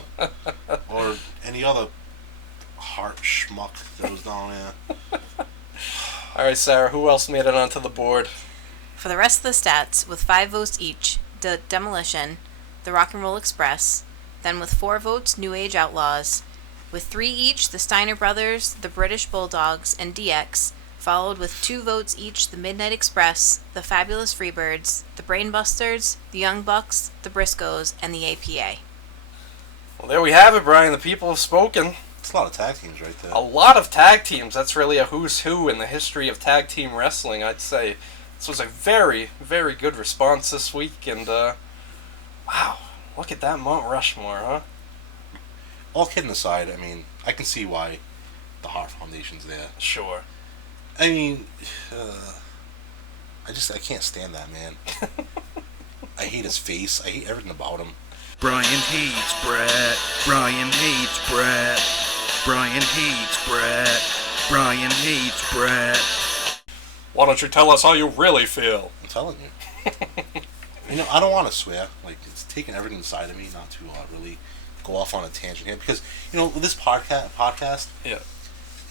Or any other Hart schmuck that was down there. Alright, Sarah, who else made it onto the board? For the rest of the stats, with 5 votes each, the Demolition, the Rock and Roll Express, then with 4 votes, New Age Outlaws, with 3 each, the Steiner Brothers, the British Bulldogs, and DX, followed with 2 votes each, the Midnight Express, the Fabulous Freebirds, the Brainbusters, the Young Bucks, the Briscoes, and the APA. Well, there we have it, Brian. The people have spoken. It's a lot of tag teams right there. A lot of tag teams. That's really a who's who in the history of tag team wrestling, I'd say. This was a very, very good response this week, and, wow, look at that Mount Rushmore, huh? All kidding aside, I mean, I can see why the Hart Foundation's there. Sure. I mean, I can't stand that man. I hate his face. I hate everything about him. Brian hates Brett. Brian hates Brett. Brian hates Brett. Brian hates Brett. Why don't you tell us how you really feel? I'm telling you. I don't want to swear. Like, it's taking everything inside of me not to really go off on a tangent here. Because, with this podcast, Yeah.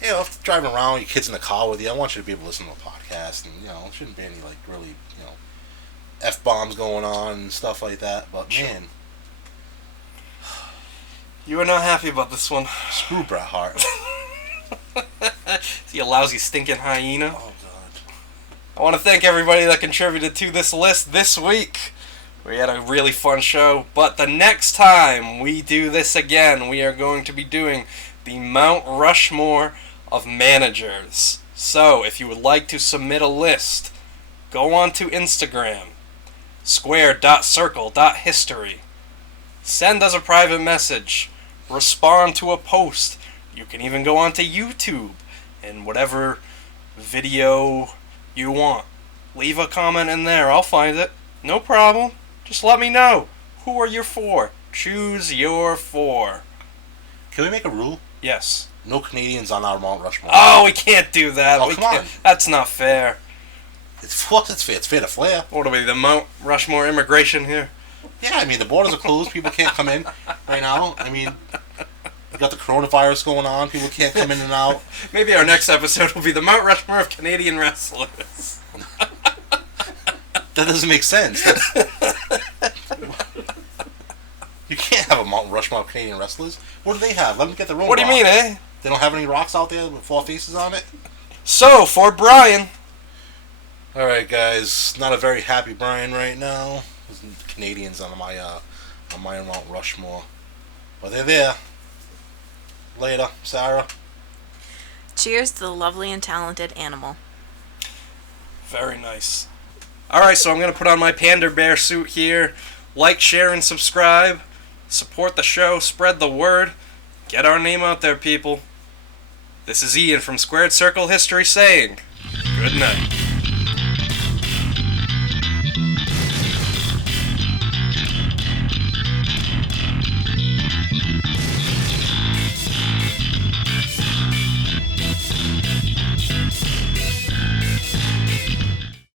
if you're driving around, your kid's in the car with you, I want you to be able to listen to a podcast. And, there shouldn't be any, really, F-bombs going on and stuff like that. But, man, You are not happy about this one. screw Bret Hart. You lousy stinking hyena. Oh, God. I want to thank everybody that contributed to this list this week. We had a really fun show, but the next time we do this again, we are going to be doing the Mount Rushmore of managers. So, if you would like to submit a list, go on to Instagram, square.circle.history. Send us a private message. Respond to a post. You can even go onto YouTube and whatever video you want. Leave a comment in there. I'll find it. No problem. Just let me know. Who are you for? Choose your 4. Can we make a rule? Yes. No Canadians on our Mount Rushmore. Oh, we can't do that. Oh, we come can't. on. That's not fair. It's fair. It's fair to Flair. What are we, the Mount Rushmore immigration here? Yeah, I mean, the borders are closed. People can't come in right now. I mean, we got the coronavirus going on. People can't come in and out. Maybe our next episode will be the Mount Rushmore of Canadian wrestlers. That doesn't make sense. You can't have a Mount Rushmore of Canadian wrestlers. What do they have? Let them get their own What do you rock. mean, eh? They don't have any rocks out there with 4 faces on it? So, for Brian. Alright, guys. Not a very happy Brian right now. There's Canadians on my Mount Rushmore. But they're there. Later, Sarah. Cheers to the lovely and talented Animal. Very nice. Alright, so I'm going to put on my Panda Bear suit here. Like, share, and subscribe. Support the show. Spread the word. Get our name out there, people. This is Ian from Squared Circle History saying, good night.